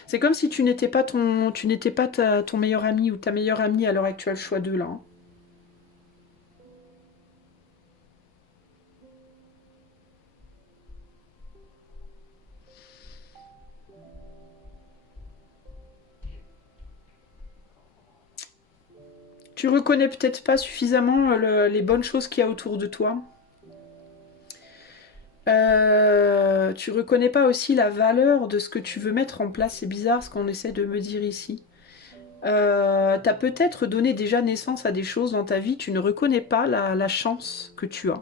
C'est comme si tu n'étais pas ton meilleur ami ou ta meilleure amie à l'heure actuelle, choix 2 là. Hein. Tu reconnais peut-être pas suffisamment les bonnes choses qu'il y a autour de toi. Tu reconnais pas aussi la valeur de ce que tu veux mettre en place. C'est bizarre ce qu'on essaie de me dire ici. T'as peut-être donné déjà naissance à des choses dans ta vie, tu ne reconnais pas la chance que tu as.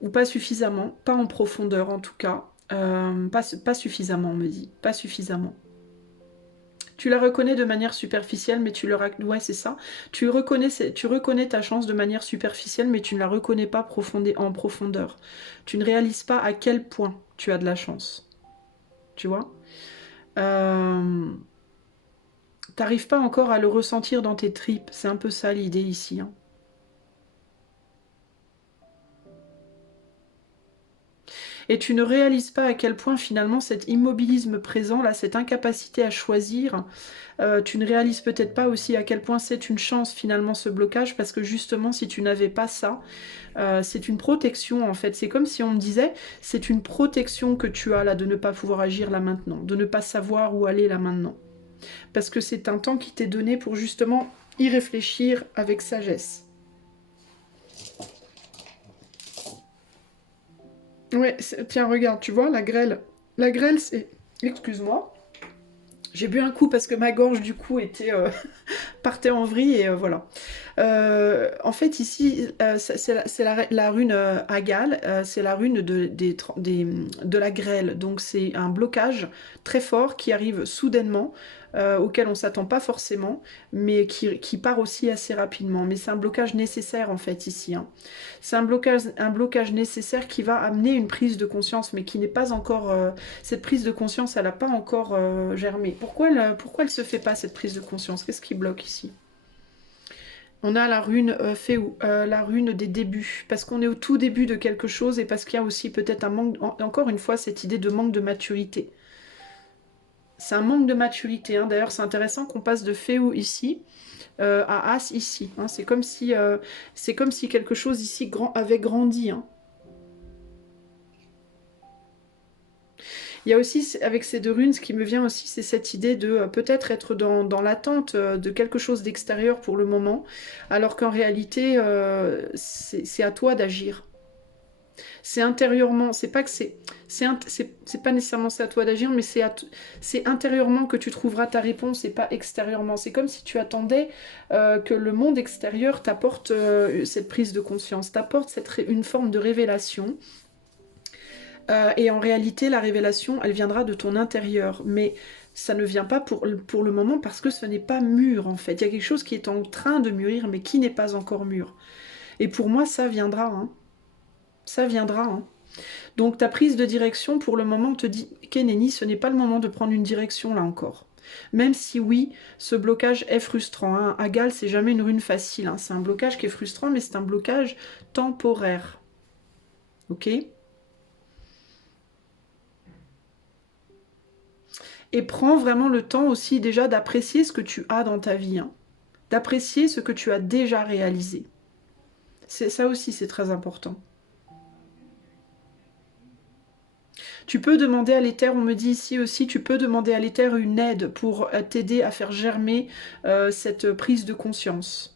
Ou pas suffisamment, pas en profondeur en tout cas. Pas suffisamment, on me dit. Pas suffisamment. Tu la reconnais de manière superficielle, mais tu le... Ouais, c'est ça. Tu reconnais ta chance de manière superficielle, mais tu ne la reconnais pas en profondeur. Tu ne réalises pas à quel point tu as de la chance. Tu vois T'arrives pas encore à le ressentir dans tes tripes. C'est un peu ça l'idée ici. Hein. Et tu ne réalises pas à quel point finalement cet immobilisme présent, là, cette incapacité à choisir, tu ne réalises peut-être pas aussi à quel point c'est une chance finalement ce blocage, parce que justement si tu n'avais pas ça, c'est une protection en fait. C'est comme si on me disait, c'est une protection que tu as là de ne pas pouvoir agir là maintenant, de ne pas savoir où aller là maintenant. Parce que c'est un temps qui t'est donné pour justement y réfléchir avec sagesse. Ouais, tiens, regarde, tu vois, la grêle. La grêle, c'est... Excuse-moi. J'ai bu un coup parce que ma gorge, du coup, était... partait en vrille et voilà. En fait, ici, c'est la rune Agal, c'est la rune de la grêle. Donc, c'est un blocage très fort qui arrive soudainement, auquel on ne s'attend pas forcément, mais qui part aussi assez rapidement. Mais c'est un blocage nécessaire, en fait, ici. Hein. C'est un blocage nécessaire qui va amener une prise de conscience, mais qui n'est pas encore... cette prise de conscience, elle n'a pas encore germé. Pourquoi elle se fait pas, cette prise de conscience? Qu'est-ce qui bloque ici? On a la rune Féou, la rune des débuts, parce qu'on est au tout début de quelque chose et parce qu'il y a aussi peut-être un manque, encore une fois, cette idée de manque de maturité. C'est un manque de maturité, hein. D'ailleurs c'est intéressant qu'on passe de Féou ici à As ici. Hein. C'est comme si quelque chose ici avait grandi. Hein. Il y a aussi, avec ces deux runes, ce qui me vient aussi, c'est cette idée de peut-être être dans l'attente de quelque chose d'extérieur pour le moment, alors qu'en réalité, c'est à toi d'agir. C'est intérieurement, c'est pas que c'est pas nécessairement c'est à toi d'agir, mais c'est intérieurement que tu trouveras ta réponse et pas extérieurement. C'est comme si tu attendais que le monde extérieur t'apporte cette prise de conscience, t'apporte une forme de révélation. Et en réalité, la révélation, elle viendra de ton intérieur. Mais ça ne vient pas pour le moment parce que ce n'est pas mûr en fait. Il y a quelque chose qui est en train de mûrir mais qui n'est pas encore mûr. Et pour moi, ça viendra. Hein. Ça viendra. Hein. Donc ta prise de direction, pour le moment, te dit, Keneni, ce n'est pas le moment de prendre une direction là encore. Même si oui, ce blocage est frustrant. Hein. Agal, c'est jamais une rune facile. Hein. C'est un blocage qui est frustrant, mais c'est un blocage temporaire. Ok ? Et prends vraiment le temps aussi déjà d'apprécier ce que tu as dans ta vie. Hein. D'apprécier ce que tu as déjà réalisé. Ça aussi, c'est très important. Tu peux demander à l'éther, on me dit ici aussi, tu peux demander à l'éther une aide pour t'aider à faire germer cette prise de conscience.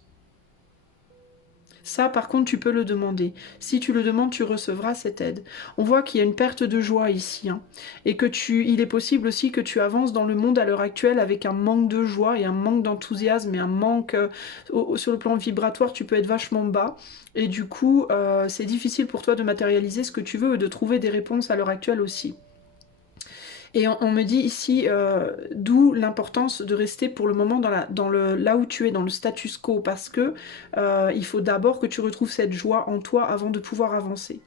Ça, par contre, tu peux le demander. Si tu le demandes, tu recevras cette aide. On voit qu'il y a une perte de joie ici. Hein, et que il est possible aussi que tu avances dans le monde à l'heure actuelle avec un manque de joie et un manque d'enthousiasme et un manque... sur le plan vibratoire, tu peux être vachement bas. Et du coup, c'est difficile pour toi de matérialiser ce que tu veux et de trouver des réponses à l'heure actuelle aussi. Et on me dit ici, d'où l'importance de rester pour le moment là où tu es, dans le status quo, parce que il faut d'abord que tu retrouves cette joie en toi avant de pouvoir avancer.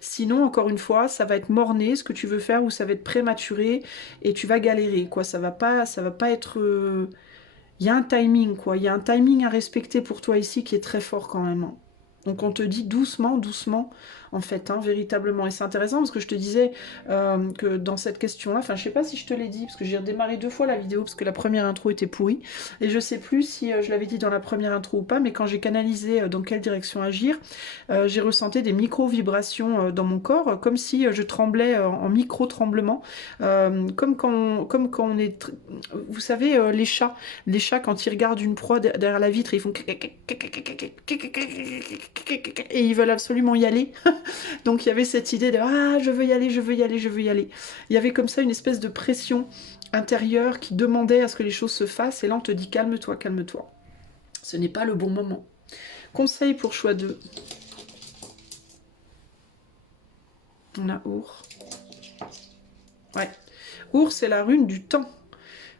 Sinon, encore une fois, ça va être morné ce que tu veux faire ou ça va être prématuré et tu vas galérer, quoi. Ça va pas être... Il y a un timing, quoi. Il y a un timing à respecter pour toi ici qui est très fort quand même. Hein. Donc on te dit doucement, doucement, en fait, hein, véritablement. Et c'est intéressant parce que je te disais que dans cette question-là, enfin je sais pas si je te l'ai dit, parce que j'ai redémarré 2 fois la vidéo, parce que la première intro était pourrie, et je sais plus si je l'avais dit dans la première intro ou pas, mais quand j'ai canalisé dans quelle direction agir, j'ai ressenti des micro-vibrations dans mon corps, comme si je tremblais en micro-tremblement, comme quand on est... Vous savez, les chats, quand ils regardent une proie derrière la vitre, ils font... Et ils veulent absolument y aller. Donc il y avait cette idée de ah, je veux y aller, je veux y aller, je veux y aller. Il y avait comme ça une espèce de pression intérieure qui demandait à ce que les choses se fassent. Et là, on te dit calme-toi, calme-toi. Ce n'est pas le bon moment. Conseil pour choix 2. On a Our. Ouais. Our, c'est la rune du temps.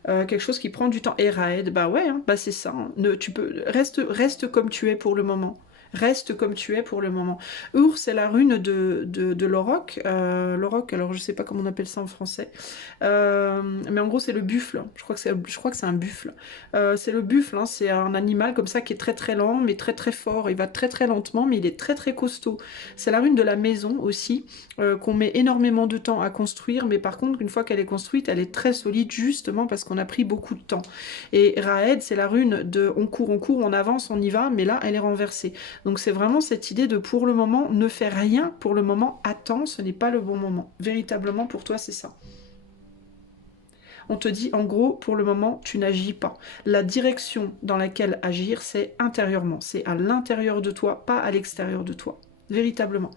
Quelque chose qui prend du temps. Et Raed, bah ouais, hein, bah c'est ça. Hein. Reste comme tu es pour le moment. Reste comme tu es pour le moment. Our, c'est la rune de l'Auroch. L'Auroch, alors je sais pas comment on appelle ça en français. Mais en gros, c'est le buffle. Je crois que c'est un buffle. C'est le buffle, hein, c'est un animal comme ça qui est très très lent, mais très très fort. Il va très très lentement, mais il est très très costaud. C'est la rune de la maison aussi, qu'on met énormément de temps à construire, mais par contre, une fois qu'elle est construite, elle est très solide justement parce qu'on a pris beaucoup de temps. Et Raed, c'est la rune de on court, on avance, on y va, mais là, elle est renversée. Donc c'est vraiment cette idée de pour le moment, ne fais rien, pour le moment, attends, ce n'est pas le bon moment. Véritablement, pour toi, c'est ça. On te dit, en gros, pour le moment, tu n'agis pas. La direction dans laquelle agir, c'est intérieurement. C'est à l'intérieur de toi, pas à l'extérieur de toi. Véritablement.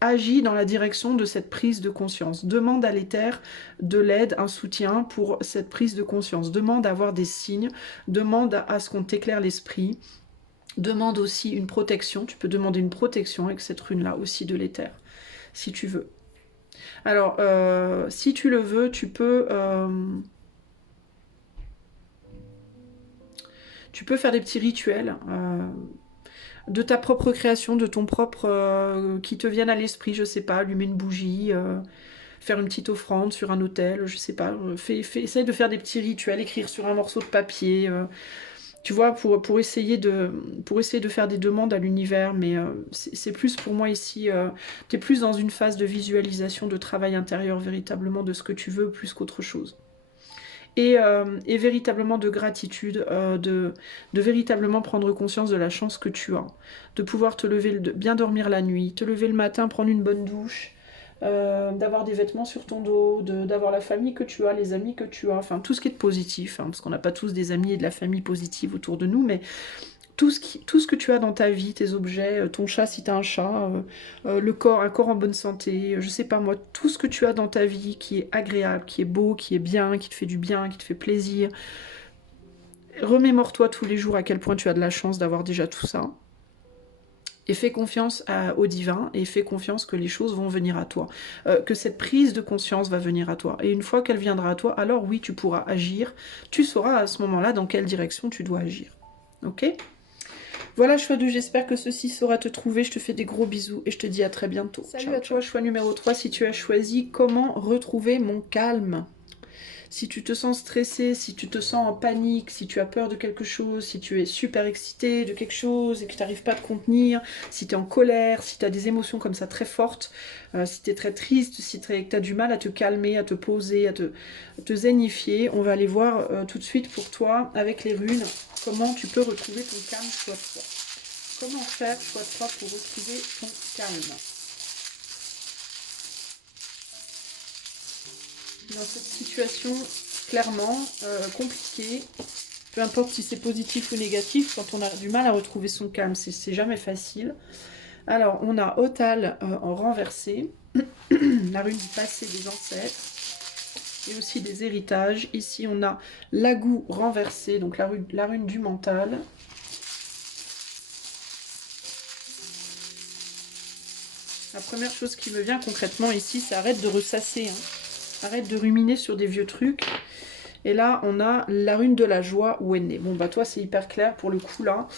agis dans la direction de cette prise de conscience. Demande à l'éther de l'aide, un soutien pour cette prise de conscience. Demande à avoir des signes, demande à ce qu'on t'éclaire l'esprit. Demande aussi une protection, tu peux demander une protection avec cette rune-là aussi de l'éther, si tu veux. Alors, si tu le veux, tu peux faire des petits rituels de ta propre création, de ton propre... qui te viennent à l'esprit, je sais pas, allumer une bougie, faire une petite offrande sur un autel, je sais pas. Essaye de faire des petits rituels, écrire sur un morceau de papier... tu vois, pour essayer de faire des demandes à l'univers, mais c'est plus pour moi ici, tu es plus dans une phase de visualisation, de travail intérieur véritablement de ce que tu veux, plus qu'autre chose. Et véritablement de gratitude, de véritablement prendre conscience de la chance que tu as, de pouvoir te lever, de bien dormir la nuit, te lever le matin, prendre une bonne douche, d'avoir des vêtements sur ton dos, d'avoir la famille que tu as, les amis que tu as, enfin tout ce qui est de positif, hein, parce qu'on n'a pas tous des amis et de la famille positive autour de nous, mais tout ce que tu as dans ta vie, tes objets, ton chat si tu as un chat, un corps en bonne santé, je sais pas moi, tout ce que tu as dans ta vie qui est agréable, qui est beau, qui est bien, qui te fait du bien, qui te fait plaisir. Remémore-toi tous les jours à quel point tu as de la chance d'avoir déjà tout ça. Et fais confiance au divin et fais confiance que les choses vont venir à toi. Que cette prise de conscience va venir à toi. Et une fois qu'elle viendra à toi, alors oui, tu pourras agir. Tu sauras à ce moment-là dans quelle direction tu dois agir. Ok ? Voilà, choix 2, j'espère que ceci saura te trouver. Je te fais des gros bisous et je te dis à très bientôt. Salut à toi, choix numéro 3, si tu as choisi comment retrouver mon calme. Si tu te sens stressé, si tu te sens en panique, si tu as peur de quelque chose, si tu es super excité de quelque chose et que tu n'arrives pas à te contenir, si tu es en colère, si tu as des émotions comme ça très fortes, si tu es très triste, si tu as du mal à te calmer, à te poser, à te zénifier, on va aller voir tout de suite pour toi avec les runes comment tu peux retrouver ton calme choix 3. Comment faire choix 3 pour retrouver ton calme dans cette situation clairement compliquée, peu importe si c'est positif ou négatif, quand on a du mal à retrouver son calme, c'est jamais facile. Alors, on a Otal en renversé, la rune du passé des ancêtres, et aussi des héritages. Ici, on a Lagou renversé, donc la rune du mental. La première chose qui me vient concrètement ici, c'est arrête de ressasser, hein. Arrête de ruminer sur des vieux trucs. Et là, on a la rune de la joie, Wenne. Bon, bah toi, c'est hyper clair pour le coup, là.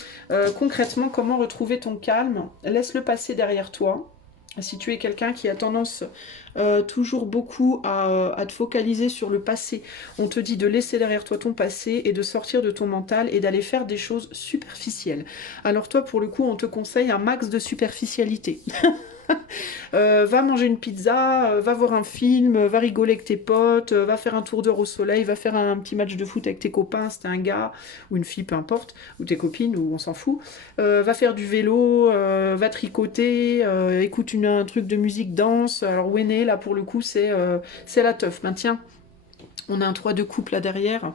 Concrètement, comment retrouver ton calme? Laisse-le passer derrière toi. Si tu es quelqu'un qui a tendance toujours beaucoup à te focaliser sur le passé, on te dit de laisser derrière toi ton passé et de sortir de ton mental et d'aller faire des choses superficielles. Alors toi, pour le coup, on te conseille un max de superficialité. Va manger une pizza, va voir un film, va rigoler avec tes potes, va faire un tour d'heure au soleil, va faire un petit match de foot avec tes copains, si t'es un gars ou une fille, peu importe, ou tes copines, ou on s'en fout. Va faire du vélo, va tricoter, écoute un truc de musique, danse. Alors Wene, là pour le coup, c'est la teuf. Ben tiens, on a un 3 de couple là derrière.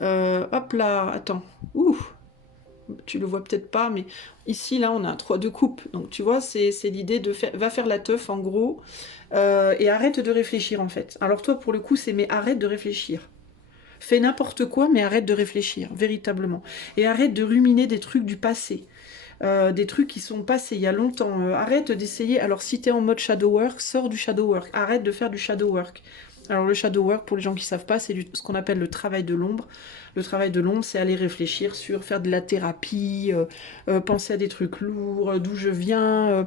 Hop là, attends. Ouh, tu le vois peut-être pas, mais ici, là, on a un 3 de coupe. Donc, tu vois, c'est l'idée de faire, va faire la teuf, en gros, et arrête de réfléchir, en fait. Alors, toi, pour le coup, c'est mais arrête de réfléchir. Fais n'importe quoi, mais arrête de réfléchir, véritablement. Et arrête de ruminer des trucs du passé. Des trucs qui sont passés il y a longtemps. Arrête d'essayer. Alors, si tu es en mode shadow work, sors du shadow work. Arrête de faire du shadow work. Alors, le shadow work, pour les gens qui ne savent pas, c'est ce qu'on appelle le travail de l'ombre. Le travail de l'ombre, c'est aller réfléchir sur faire de la thérapie, penser à des trucs lourds, d'où je viens,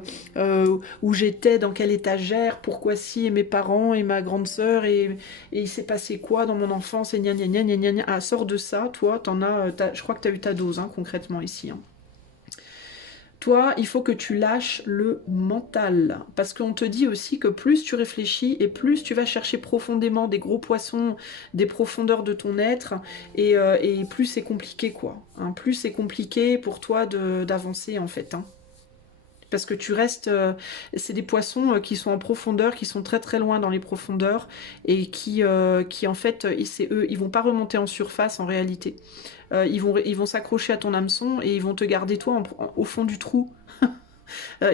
où j'étais, dans quelle étagère, pourquoi si, et mes parents, et ma grande sœur, et il s'est passé quoi dans mon enfance, et gna gna gna gna gna gna. Ah, sors de ça, toi, je crois que tu as eu ta dose, hein, concrètement, ici. Hein. Toi, il faut que tu lâches le mental. Parce qu'on te dit aussi que plus tu réfléchis et plus tu vas chercher profondément des gros poissons, des profondeurs de ton être, et plus c'est compliqué, quoi. Hein, plus c'est compliqué pour toi d'avancer, en fait. Hein. Parce que tu restes... c'est des poissons qui sont en profondeur, qui sont très très loin dans les profondeurs, et qui en fait, c'est eux, ils vont pas remonter en surface en réalité. Ils vont s'accrocher à ton hameçon et ils vont te garder toi au fond du trou.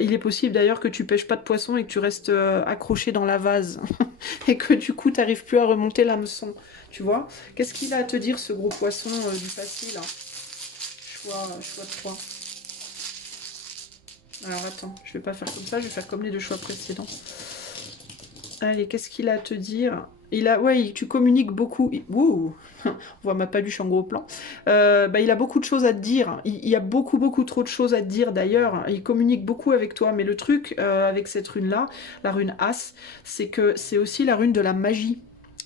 Il est possible d'ailleurs que tu pêches pas de poisson et que tu restes accroché dans la vase et que du coup tu n'arrives plus à remonter l'hameçon. Tu vois? Qu'est-ce qu'il a à te dire ce gros poisson du passé là? Choix 3. Alors attends, je vais pas faire comme ça, je vais faire comme les 2 choix précédents. Allez, qu'est-ce qu'il a à te dire? Ouais, tu communiques beaucoup. Ouh, on voit ma paluche en gros plan. Bah, il a beaucoup de choses à te dire. Il y a beaucoup, beaucoup trop de choses à te dire d'ailleurs. Il communique beaucoup avec toi. Mais le truc avec cette rune-là, la rune As, c'est que c'est aussi la rune de la magie,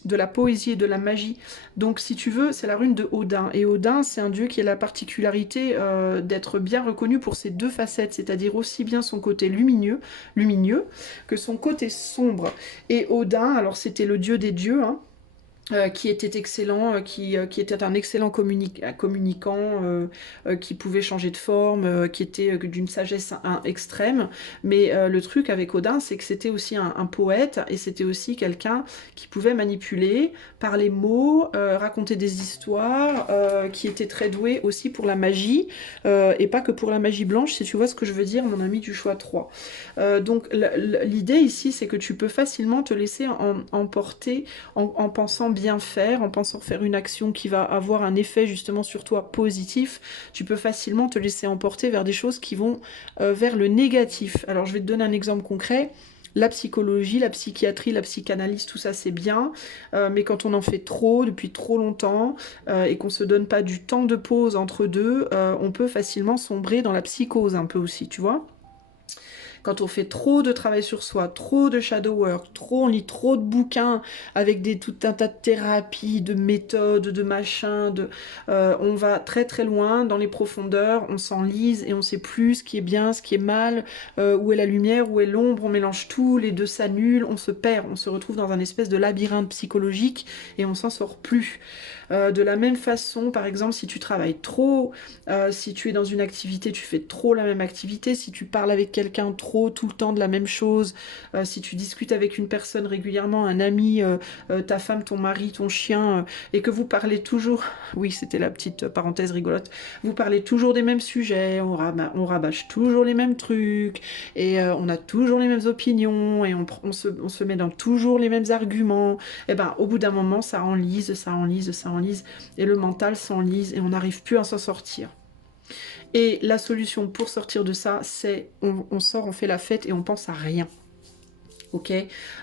de la poésie et de la magie. Donc si tu veux, c'est la rune de Odin. Et Odin, c'est un dieu qui a la particularité d'être bien reconnu pour ses 2 facettes, c'est-à-dire aussi bien son côté lumineux que son côté sombre. Et Odin, alors c'était le dieu des dieux, hein, qui était excellent, qui était un excellent communicant, qui pouvait changer de forme, qui était d'une sagesse extrême. Mais le truc avec Odin, c'est que c'était aussi un poète, et c'était aussi quelqu'un qui pouvait manipuler par les mots, raconter des histoires, qui était très doué aussi pour la magie, et pas que pour la magie blanche, si tu vois ce que je veux dire, mon ami du choix 3. Donc l'idée ici, c'est que tu peux facilement te laisser emporter en pensant bien faire, en pensant faire une action qui va avoir un effet justement sur toi positif. Tu peux facilement te laisser emporter vers des choses qui vont vers le négatif. Alors je vais te donner un exemple concret. La psychologie, la psychiatrie, la psychanalyse, tout ça c'est bien, mais quand on en fait trop, depuis trop longtemps, et qu'on se donne pas du temps de pause entre deux, on peut facilement sombrer dans la psychose un peu aussi, tu vois. Quand on fait trop de travail sur soi, trop de shadow work, on lit trop de bouquins avec tout un tas de thérapies, de méthodes, de machins, on va très très loin dans les profondeurs, on s'enlise et on sait plus ce qui est bien, ce qui est mal, où est la lumière, où est l'ombre, on mélange tout, les deux s'annulent, on se perd, on se retrouve dans un espèce de labyrinthe psychologique et on s'en sort plus. De la même façon, par exemple, si tu travailles trop, si tu es dans une activité, tu fais trop la même activité, si tu parles avec quelqu'un trop tout le temps de la même chose, si tu discutes avec une personne régulièrement, un ami, ta femme, ton mari, ton chien, et que vous parlez toujours, oui, c'était la petite parenthèse rigolote, vous parlez toujours des mêmes sujets, on rabâche toujours les mêmes trucs, et on a toujours les mêmes opinions, et on se met dans toujours les mêmes arguments, et ben au bout d'un moment, ça enlise, ça enlise, ça enlise, et le mental s'enlise, et on n'arrive plus à s'en sortir. Et la solution pour sortir de ça, c'est on sort, on fait la fête et on pense à rien. Ok,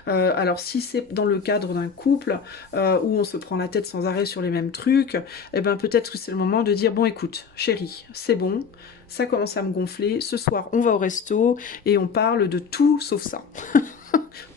alors si c'est dans le cadre d'un couple où on se prend la tête sans arrêt sur les mêmes trucs, eh ben peut-être que c'est le moment de dire bon écoute, chérie, c'est bon, ça commence à me gonfler, ce soir on va au resto et on parle de tout sauf ça.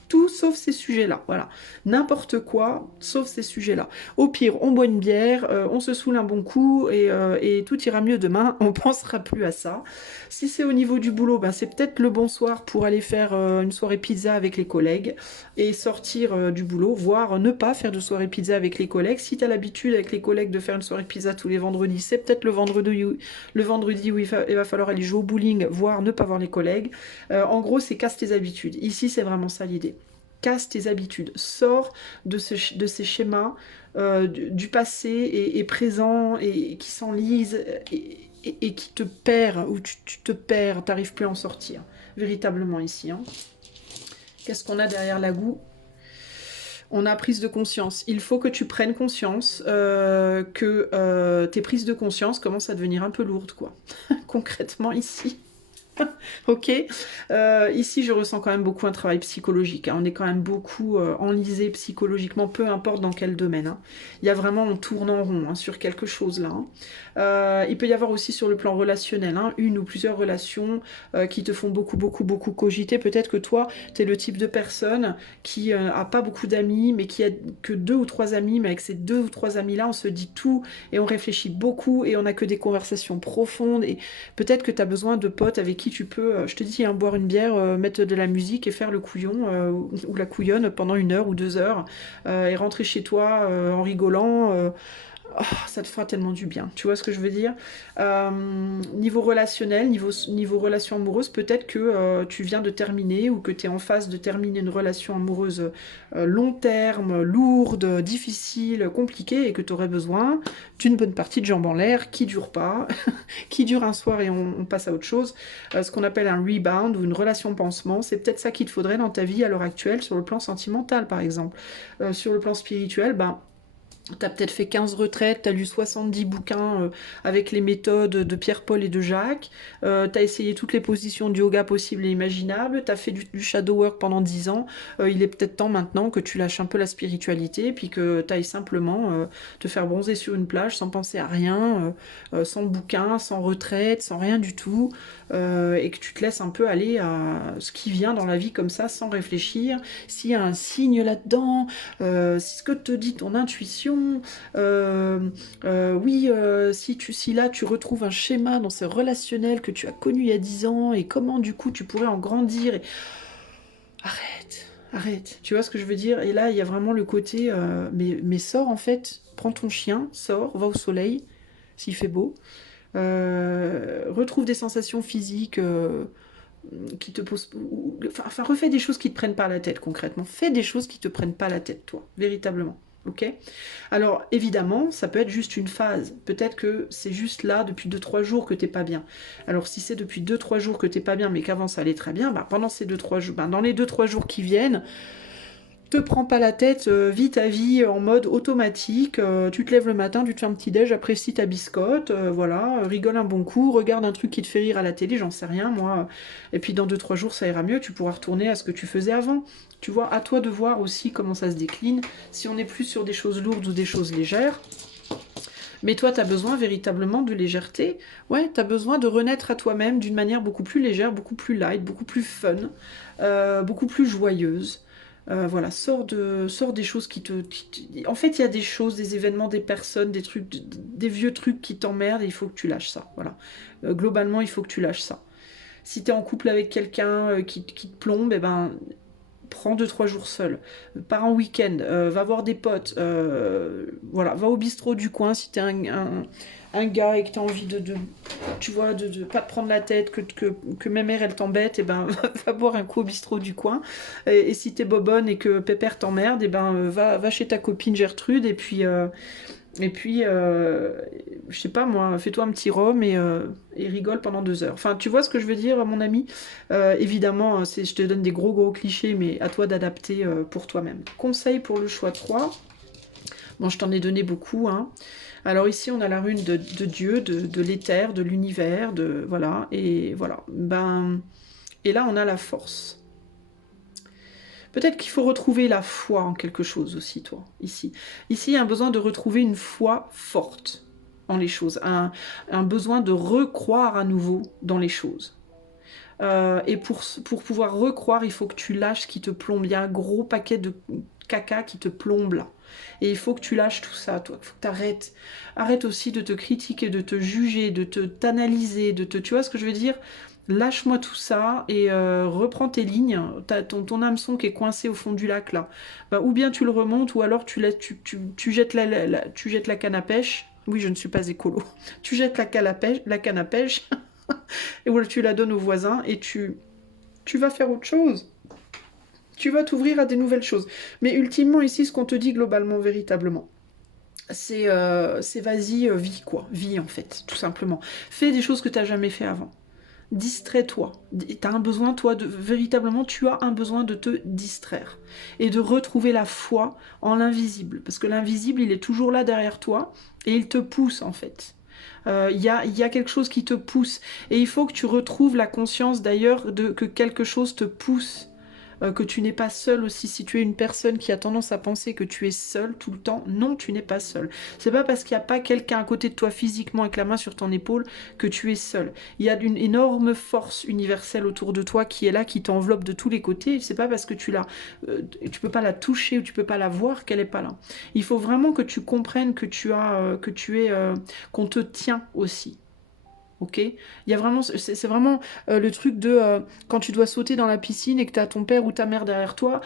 Tout sauf ces sujets-là, voilà. N'importe quoi, sauf ces sujets-là. Au pire, on boit une bière, on se saoule un bon coup et tout ira mieux demain, on pensera plus à ça. Si c'est au niveau du boulot, ben c'est peut-être le bon soir pour aller faire une soirée pizza avec les collègues et sortir du boulot, voire ne pas faire de soirée pizza avec les collègues. Si tu as l'habitude avec les collègues de faire une soirée pizza tous les vendredis, c'est peut-être le vendredi où il va falloir aller jouer au bowling, voire ne pas voir les collègues. En gros, c'est casse tes habitudes. Ici, c'est vraiment ça l'idée. Casse tes habitudes, sors de ces schémas du passé et présent et qui s'enlisent et qui te perd, où tu te perds, t'arrives plus à en sortir, véritablement ici. Hein. Qu'est-ce qu'on a derrière la goût? On a prise de conscience. Il faut que tu prennes conscience que tes prises de conscience commencent à devenir un peu lourdes, quoi. Concrètement ici. Ok, ici je ressens quand même beaucoup un travail psychologique, hein. On est quand même beaucoup enlisé psychologiquement, peu importe dans quel domaine, hein. Il y a vraiment, on tourne en rond hein, sur quelque chose là, hein. Il peut y avoir aussi sur le plan relationnel, hein, une ou plusieurs relations qui te font beaucoup cogiter. Peut-être que toi, tu es le type de personne qui a pas beaucoup d'amis, mais qui a que 2 ou 3 amis, mais avec ces 2 ou 3 amis là, on se dit tout et on réfléchit beaucoup et on a que des conversations profondes et peut-être que tu as besoin de potes avec qui tu peux, je te dis, hein, boire une bière, mettre de la musique et faire le couillon ou la couillonne pendant 1 heure ou 2 heures et rentrer chez toi en rigolant oh, ça te fera tellement du bien. Tu vois ce que je veux dire? Niveau relationnel, niveau relation amoureuse, peut-être que tu viens de terminer ou que tu es en phase de terminer une relation amoureuse long terme, lourde, difficile, compliquée et que tu aurais besoin d'une bonne partie de jambes en l'air qui dure pas, qui dure un soir et on passe à autre chose. Ce qu'on appelle un rebound ou une relation pansement, c'est peut-être ça qu'il te faudrait dans ta vie à l'heure actuelle sur le plan sentimental par exemple. Sur le plan spirituel, ben t'as peut-être fait 15 retraites, t'as lu 70 bouquins avec les méthodes de Pierre, Paul et de Jacques, t'as essayé toutes les positions de yoga possibles et imaginables, t'as fait du shadow work pendant 10 ans, il est peut-être temps maintenant que tu lâches un peu la spiritualité, puis que t'ailles simplement te faire bronzer sur une plage sans penser à rien, sans bouquin, sans retraite, sans rien du tout, et que tu te laisses un peu aller à ce qui vient dans la vie comme ça, sans réfléchir, s'il y a un signe là-dedans, si ce que te dit ton intuition, oui, si là tu retrouves un schéma dans ce relationnel que tu as connu il y a 10 ans et comment du coup tu pourrais en grandir. Arrête, arrête, tu vois ce que je veux dire? Et là il y a vraiment le côté, mais sors en fait, prends ton chien, sors, va au soleil, s'il fait beau, retrouve des sensations physiques qui te posent... Enfin, refais des choses qui te prennent pas la tête concrètement. Fais des choses qui te prennent pas la tête, toi, véritablement. Ok? Alors, évidemment, ça peut être juste une phase. Peut-être que c'est juste là, depuis 2-3 jours, que t'es pas bien. Alors, si c'est depuis 2-3 jours que t'es pas bien, mais qu'avant ça allait très bien, bah, pendant ces 2-3 jours, bah, dans les 2-3 jours qui viennent, te prends pas la tête, vis ta vie en mode automatique, tu te lèves le matin, tu te fais un petit déj, apprécie ta biscotte, voilà, rigole un bon coup, regarde un truc qui te fait rire à la télé, j'en sais rien moi, et puis dans 2-3 jours ça ira mieux, tu pourras retourner à ce que tu faisais avant. Tu vois, à toi de voir aussi comment ça se décline, si on est plus sur des choses lourdes ou des choses légères. Mais toi, tu as besoin véritablement de légèreté. Ouais, tu as besoin de renaître à toi-même d'une manière beaucoup plus légère, beaucoup plus light, beaucoup plus fun, beaucoup plus joyeuse. Voilà, sors des choses En fait, il y a des choses, des événements, des personnes, des trucs, des vieux trucs qui t'emmerdent et il faut que tu lâches ça. Voilà. Globalement, il faut que tu lâches ça. Si tu es en couple avec quelqu'un qui te plombe, eh ben, prends 2-3 jours seul, pars en week-end, va voir des potes, voilà, va au bistrot du coin si t'es un gars et que t'as envie tu vois, de pas te prendre la tête, que ma mère elle t'embête, et ben va boire un coup au bistrot du coin. Et si t'es bobonne et que Pépère t'emmerde, et ben va chez ta copine Gertrude et puis, je sais pas moi, fais-toi un petit rhum et rigole pendant 2 heures. Enfin, tu vois ce que je veux dire, mon ami? Évidemment, je te donne des gros clichés, mais à toi d'adapter pour toi-même. Conseil pour le choix 3. Bon, je t'en ai donné beaucoup, hein. Alors ici, on a la rune de Dieu, de l'éther, de l'univers, voilà, et voilà. Et là, on a la force. Peut-être qu'il faut retrouver la foi en quelque chose aussi, toi, ici. Ici, il y a un besoin de retrouver une foi forte en les choses, un besoin de recroire à nouveau dans les choses. Et pour pouvoir recroire, il faut que tu lâches ce qui te plombe. Il y a un gros paquet de caca qui te plombe là. Et il faut que tu lâches tout ça, toi. Il faut que tu arrêtes. Arrête aussi de te critiquer, de te juger, de t'analyser, tu vois ce que je veux dire? Lâche-moi tout ça et reprends tes lignes. T'as ton hameçon qui est coincé au fond du lac là. Bah, ou bien tu le remontes, ou alors tu jettes tu jettes la canne à pêche. Oui, je ne suis pas écolo. Tu jettes la canne à pêche, et voilà, tu la donnes aux voisins et tu vas faire autre chose. Tu vas t'ouvrir à des nouvelles choses. Mais ultimement, ici, ce qu'on te dit globalement, véritablement, c'est vas-y, vis quoi. Vis en fait, tout simplement. Fais des choses que tu n'as jamais fait avant. Distrais-toi. T'as un besoin, toi, véritablement, tu as un besoin de te distraire et de retrouver la foi en l'invisible. Parce que l'invisible, il est toujours là derrière toi et il te pousse, en fait. Il y a quelque chose qui te pousse. Et il faut que tu retrouves la conscience, d'ailleurs, que quelque chose te pousse. Que tu n'es pas seul aussi. Si tu es une personne qui a tendance à penser que tu es seul tout le temps, non, tu n'es pas seul. C'est pas parce qu'il n'y a pas quelqu'un à côté de toi physiquement avec la main sur ton épaule que tu es seul. Il y a une énorme force universelle autour de toi qui est là, qui t'enveloppe de tous les côtés. C'est pas parce que tu peux pas la toucher ou tu peux pas la voir qu'elle est pas là. Il faut vraiment que tu comprennes que qu'on te tient aussi. Ok, il y a vraiment, c'est vraiment le truc de quand tu dois sauter dans la piscine et que tu as ton père ou ta mère derrière toi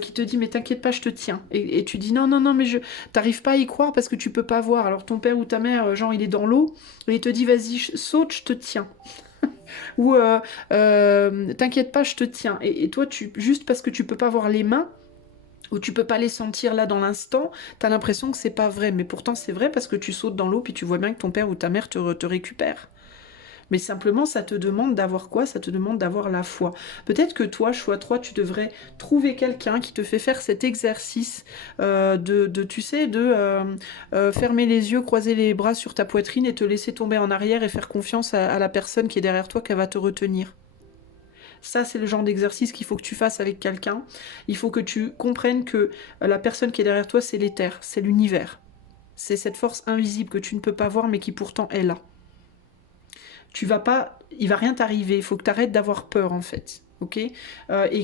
qui te dit mais t'inquiète pas, je te tiens. Et tu dis non, non, non, mais je t'arrives pas à y croire parce que tu peux pas voir. Alors ton père ou ta mère, genre il est dans l'eau et il te dit vas-y, saute, je te tiens. Ou t'inquiète pas, je te tiens. Et toi, juste parce que tu peux pas voir les mains, ou tu peux pas les sentir là dans l'instant, t'as l'impression que c'est pas vrai. Mais pourtant c'est vrai parce que tu sautes dans l'eau puis tu vois bien que ton père ou ta mère te récupère. Mais simplement, ça te demande d'avoir quoi? Ça te demande d'avoir la foi. Peut-être que toi, choix 3, tu devrais trouver quelqu'un qui te fait faire cet exercice tu sais, fermer les yeux, croiser les bras sur ta poitrine et te laisser tomber en arrière et faire confiance à la personne qui est derrière toi qu'elle va te retenir. Ça, c'est le genre d'exercice qu'il faut que tu fasses avec quelqu'un. Il faut que tu comprennes que la personne qui est derrière toi, c'est l'éther, c'est l'univers. C'est cette force invisible que tu ne peux pas voir mais qui pourtant est là. Tu vas pas, il va rien t'arriver. Il faut que tu arrêtes d'avoir peur en fait, ok, et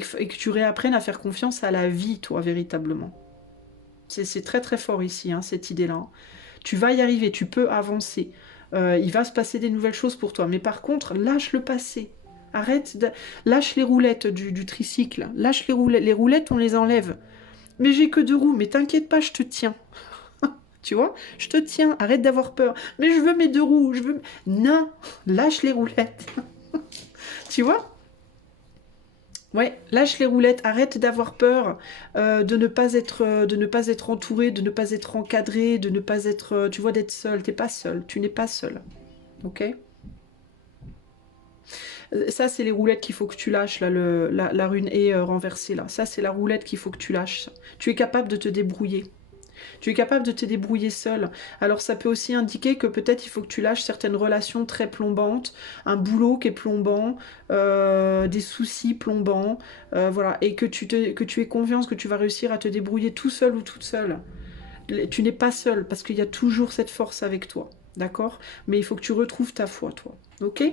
que tu réapprennes à faire confiance à la vie, toi, véritablement. C'est très très fort ici, hein, cette idée-là. Tu vas y arriver, tu peux avancer. Il va se passer des nouvelles choses pour toi. Mais par contre, lâche le passé. Lâche les roulettes du tricycle. Lâche les roulettes. Les roulettes, on les enlève. Mais j'ai que 2 roues. Mais t'inquiète pas, je te tiens. Tu vois? Je te tiens. Arrête d'avoir peur. Mais je veux mes 2 roues. Je veux... Non, lâche les roulettes. Tu vois? Ouais, lâche les roulettes, arrête d'avoir peur de ne pas être entouré, de ne pas être encadré, de ne pas être, tu vois, d'être seul. T'es pas seul, tu n'es pas seul, ok? Ça, c'est les roulettes qu'il faut que tu lâches, là, la rune est renversée, là. Ça, c'est la roulette qu'il faut que tu lâches. Tu es capable de te débrouiller. Tu es capable de te débrouiller seul. Alors ça peut aussi indiquer que peut-être il faut que tu lâches certaines relations très plombantes, un boulot qui est plombant, des soucis plombants, voilà, et que tu aies confiance que tu vas réussir à te débrouiller tout seul ou toute seule. Tu n'es pas seul parce qu'il y a toujours cette force avec toi, d'accord? Mais il faut que tu retrouves ta foi, toi, ok?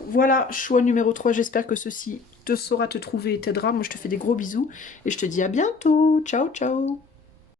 Voilà, choix numéro 3, j'espère que ceci te saura te trouver et t'aidera. Moi je te fais des gros bisous et je te dis à bientôt. Ciao, ciao!